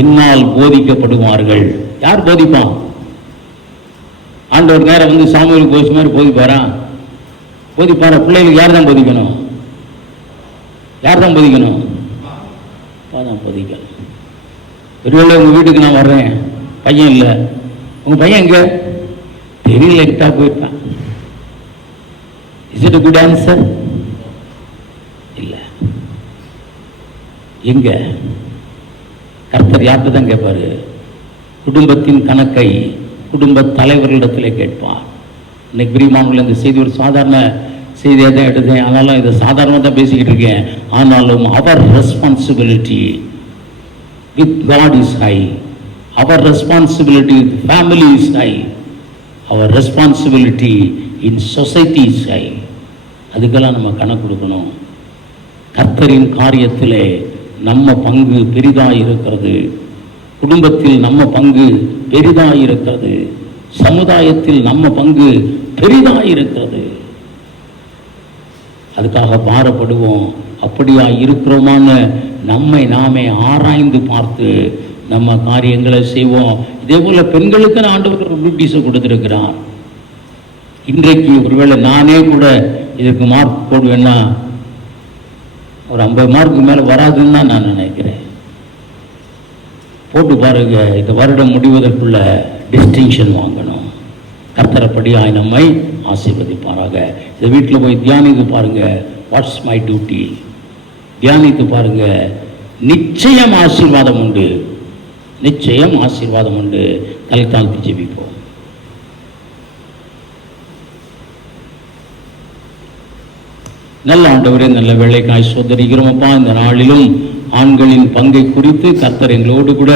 என்னால் போதிக்கப்படுவார்கள். யார் போதிப்பான்? ஆண்டவர் நேரம் வந்து சாமுவேல் கோஷ் மாதிரி போதிப்பாரா? போதிப்பாரா? பிள்ளைகளுக்கு யார் தான் போதிக்கணும்? யார் தான் போதிக்கணும்? தான் போதிக்கணும். ஒருவேளை உங்க வீட்டுக்கு நான் வர்றேன், பையன் இல்லை, உங்க பையன் எங்க தெரியல, கிட்டா போயிருக்கான். Is it a good answer? இல்ல. எங்க? கர்த்தர் யார்கிட்ட தான் கேட்பாரு? குடும்பத்தின் கணக்கை குடும்ப தலைவர்களிடத்திலே கேட்பார். இன்னைக்கு பிரியமானவர்களே, இந்த செய்தி ஒரு சாதாரண செய்தியாக தான் எடுத்தேன். ஆனாலும் இதை சாதாரணமாக தான் பேசிக்கிட்டு இருக்கேன். ஆனாலும் அவர் responsibility with God is high. Our responsibility with family is high. Our responsibility in society is high. அதுக்கெல்லாம் நம்ம கணக்கு கொடுக்கணும். கர்த்தரின் காரியத்திலே நம்ம பங்கு பெரிதாக இருக்கிறது. குடும்பத்தில் நம்ம பங்கு பெரிதாக இருக்கிறது. சமுதாயத்தில் நம்ம பங்கு பெரிதாக இருக்கிறது. அதுக்காக பாரப்படுவோம். அப்படியா இருக்கிறோமான்னு நம்மை நாமே ஆராய்ந்து பார்த்து நம்ம காரியங்களை செய்வோம். இதே போல பெண்களுக்கு ஆண்டவர் டியூட்டிஸை கொடுத்திருக்கிறார். இன்றைக்கு ஒருவேளை நானே கூட இதுக்கு மார்க் போடுவேன்னா ஒரு 50 மார்க்கு மேலே வராதுன்னு தான் நான் நினைக்கிறேன். போட்டு பாருங்க, இந்த வருடம் முடிவதற்குள்ள டிஸ்டிங்ஷன் வாங்கணும். கர்த்தரப்படியாய் நம்மை ஆசீர்வதிப்பாராக. இந்த வீட்டில் போய் தியானித்து பாருங்க, வாட்ஸ் மை டியூட்டி, தியானித்து பாருங்க. நிச்சயம் ஆசீர்வாதம் உண்டு, நிச்சயம் ஆசீர்வாதம் உண்டு. தலை தாழ்த்தி ஜெபிப்போம். நல்ல ஆண்டவரே, நல்ல வேலைக்காய் சோதரிக்கிறோமப்பா. இந்த நாளிலும் ஆண்களின் பங்கை குறித்து கர்த்தர் எங்களோடு கூட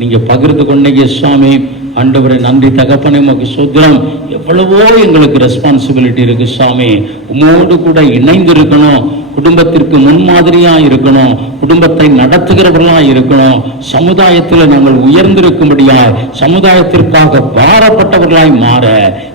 நீங்க பகிர்ந்து கொண்டீங்க சுவாமி. ஆண்டவரே, நன்றி தகப்பனே, உமக்கு சோதரம். எவ்வளவோ எங்களுக்கு ரெஸ்பான்சிபிலிட்டி இருக்கு சுவாமி. உமோடு கூட இணைந்து இருக்கணும், குடும்பத்திற்கு முன்மாதிரியா இருக்கணும், குடும்பத்தை நடத்துகிறவர்களா இருக்கணும், சமுதாயத்தில் நாங்கள் உயர்ந்திருக்கும்படியாய் சமுதாயத்திற்காக பாரப்பட்டவர்களாய் மாற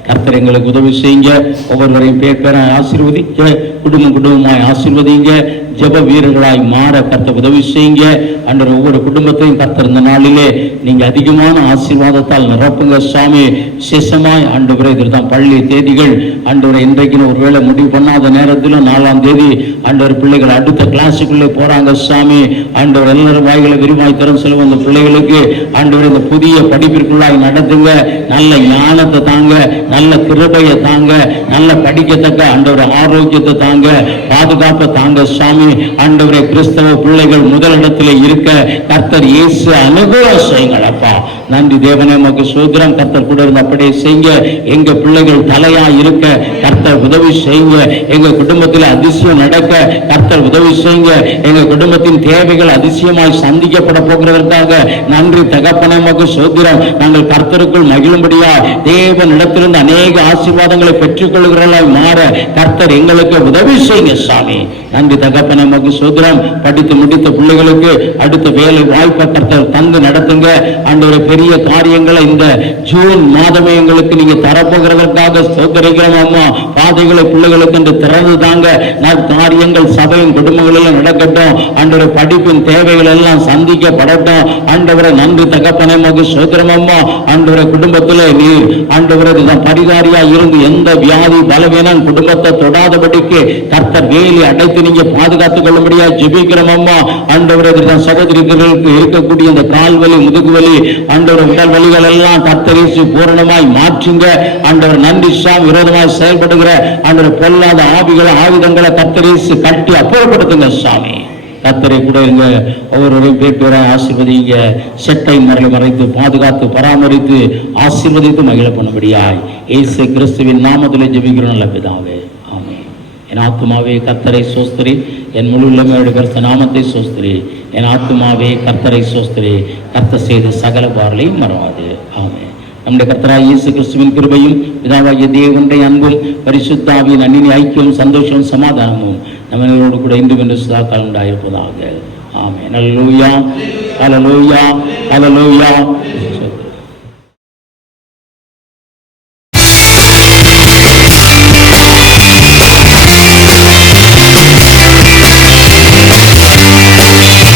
கர்த்தர் எங்களுக்கு உதவி செய்யுங்க. ஒவ்வொருவரையும் பேர் ஆசீர்வதிக்க, குடும்பமாய் ஆசீர்வதிங்க. ஜெப வீரர்களாய் மாற கர்த்தர் உதவி செய்யுங்க. ஆண்டவர் ஒவ்வொரு குடும்பத்தையும் கர்த்தர் இந்த நாளிலே நீங்க அதிகமான ஆசீர்வாதத்தால் நிரப்புங்க சுவாமி. விசேஷமாய் ஆண்டவரே, இதுதான் பள்ளி தேதிகள் ஆண்டவரை இன்றைக்கு ஒருவேளை முடிவு பண்ணாத நேரத்தில் 4ஆம் தேதி ஆண்டவர் பிள்ளைகள் அடுத்த கிளாஸுக்குள்ளே போறாங்க சுவாமி. ஆண்டவர் எல்லாரும் வாய்களை விரிவாய் தரும் செல்வம் அந்த பிள்ளைகளுக்கு ஆண்டவர் இந்த புதிய படிப்பிற்குள்ளாய் நடத்துங்க. நல்ல ஞானத்தை தாங்க, நல்ல கிருபையை தாங்க, நல்ல படிக்கத்தக்க ஆண்டவர் ஆரோக்கியத்தை தாங்க, பாதுகாப்பை தாங்க சுவாமி. ஆண்டவரே, கிறிஸ்தவ பிள்ளைகள் முதலிடத்தில் இருக்க கர்த்தர் இயேசு அனுகூலம் செய்யுங்கள் அப்பா. நன்றி தேவனே, நமக்கு சோதரம். கர்த்தர் கூட இருந்து அப்படியே செய்யுங்க. எங்க பிள்ளைகள் தலையா இருக்க கர்த்தர் உதவி செய்யுங்க. எங்க குடும்பத்தில் அதிசயம் நடக்க கர்த்தர் உதவி செய்யுங்க. எங்க குடும்பத்தின் தேவைகள் அதிசயமாய் சந்திக்கப்பட போகிறதற்காக நன்றி தகப்பனே, நமக்கு சோதரம். நாங்கள் கர்த்தருக்குள் மகிழும்படியா தேவனிடத்திலிருந்து அநேக ஆசீர்வாதங்களை பெற்றுக் கொள்கிறவர்களாய் மாற கர்த்தர் எங்களுக்கு உதவி செய்யுங்க சாமி. நன்றி தகப்பனே, நமக்கு சோதரம். படித்து முடித்த பிள்ளைகளுக்கு அடுத்த வேலை வாய்ப்பை கர்த்தர் தந்து நடத்துங்க. ஆண்டவரே, பெரிய காரியங்களை இந்த ஜூன் மாதமே எங்களுக்கு நீங்க தரப்போகிறதற்காக சோதரிக்கிறோம் அம்மா. பாதைகளை பிள்ளைகளுக்கு என்று திறந்து தாங்க. காரியங்கள் சபையின் குடும்பங்களில் நடக்கட்டும். ஆண்டவரே, படிப்பின் தேவைகள் எல்லாம் சந்திக்கப்படட்டும். ஆண்டவரை நன்றி தகப்பனே, நமக்கு சோதரம் அம்மா. ஆண்டவரை, குடும்பத்திலே நீர் ஆண்டவரை பரிகாரியா இருந்து எந்த வியாதி பலவீனம் குடும்பத்தை தொடாதபடிக்கு கர்த்தர் வேலி அடைத்து நீங்க பாதுகாத்துக் கொள்ளும்படியா ஜெபிக்கிறோம் அம்மா. ஆண்டவரே, சகோதரிகளுக்கு இருக்கக்கூடிய இந்த கால்வலி, முதுகுவலி, ஆண்டவர் உடல் வலிகள் எல்லாம் கர்த்தரேசு பூரணமாய் மாற்றுங்க. ஆண்டவர் நன்றி சாமி. விரோதமாய் செயல்படுகிற ஆண்டவர் பொல்லாத ஆவிகளை ஆயுதங்களை கர்த்தரேசு கட்டி அப்புறப்படுத்துங்க சாமி. கர்த்தரை கூட இருங்க. ஒவ்வொருவரையும் பேர் ஆசீர்வதிங்க. செட்டை மறைத்து பாதுகாத்து பராமரித்து ஆசீர்வதித்து மகிழ பண்ணும்படியாய் இயேசு கிறிஸ்துவின் நாமத்திலே ஜெபிக்கிறோம் நல்ல பிதாவே, ஆமென். என் ஆத்துமாவே கர்த்தரை சோஸ்திரி, என் முழு உள்ளமையோடு கர்த்த நாமத்தை சோஸ்திரி. என் ஆத்துமாவே கர்த்தரை சோஸ்திரி, கர்த்தர் செய்த சகல பாரலையும் மறவாது, ஆமென். நம்முடைய கர்த்தராகிய இயேசு கிறிஸ்துவின் கிருபையும் பிதாவாகிய தேவனுடைய அன்பும் பரிசுத்த ஆவியின் அன்பின் ஐக்கியமும் சந்தோஷமும் சமாதானமும் நம்மளோடு கூட இன்றும் என்று சதா காலம் உண்டாயிருப்பதாக, ஆமென். அல்லேலூயா, அல்லேலூயா, அல்லேலூயா.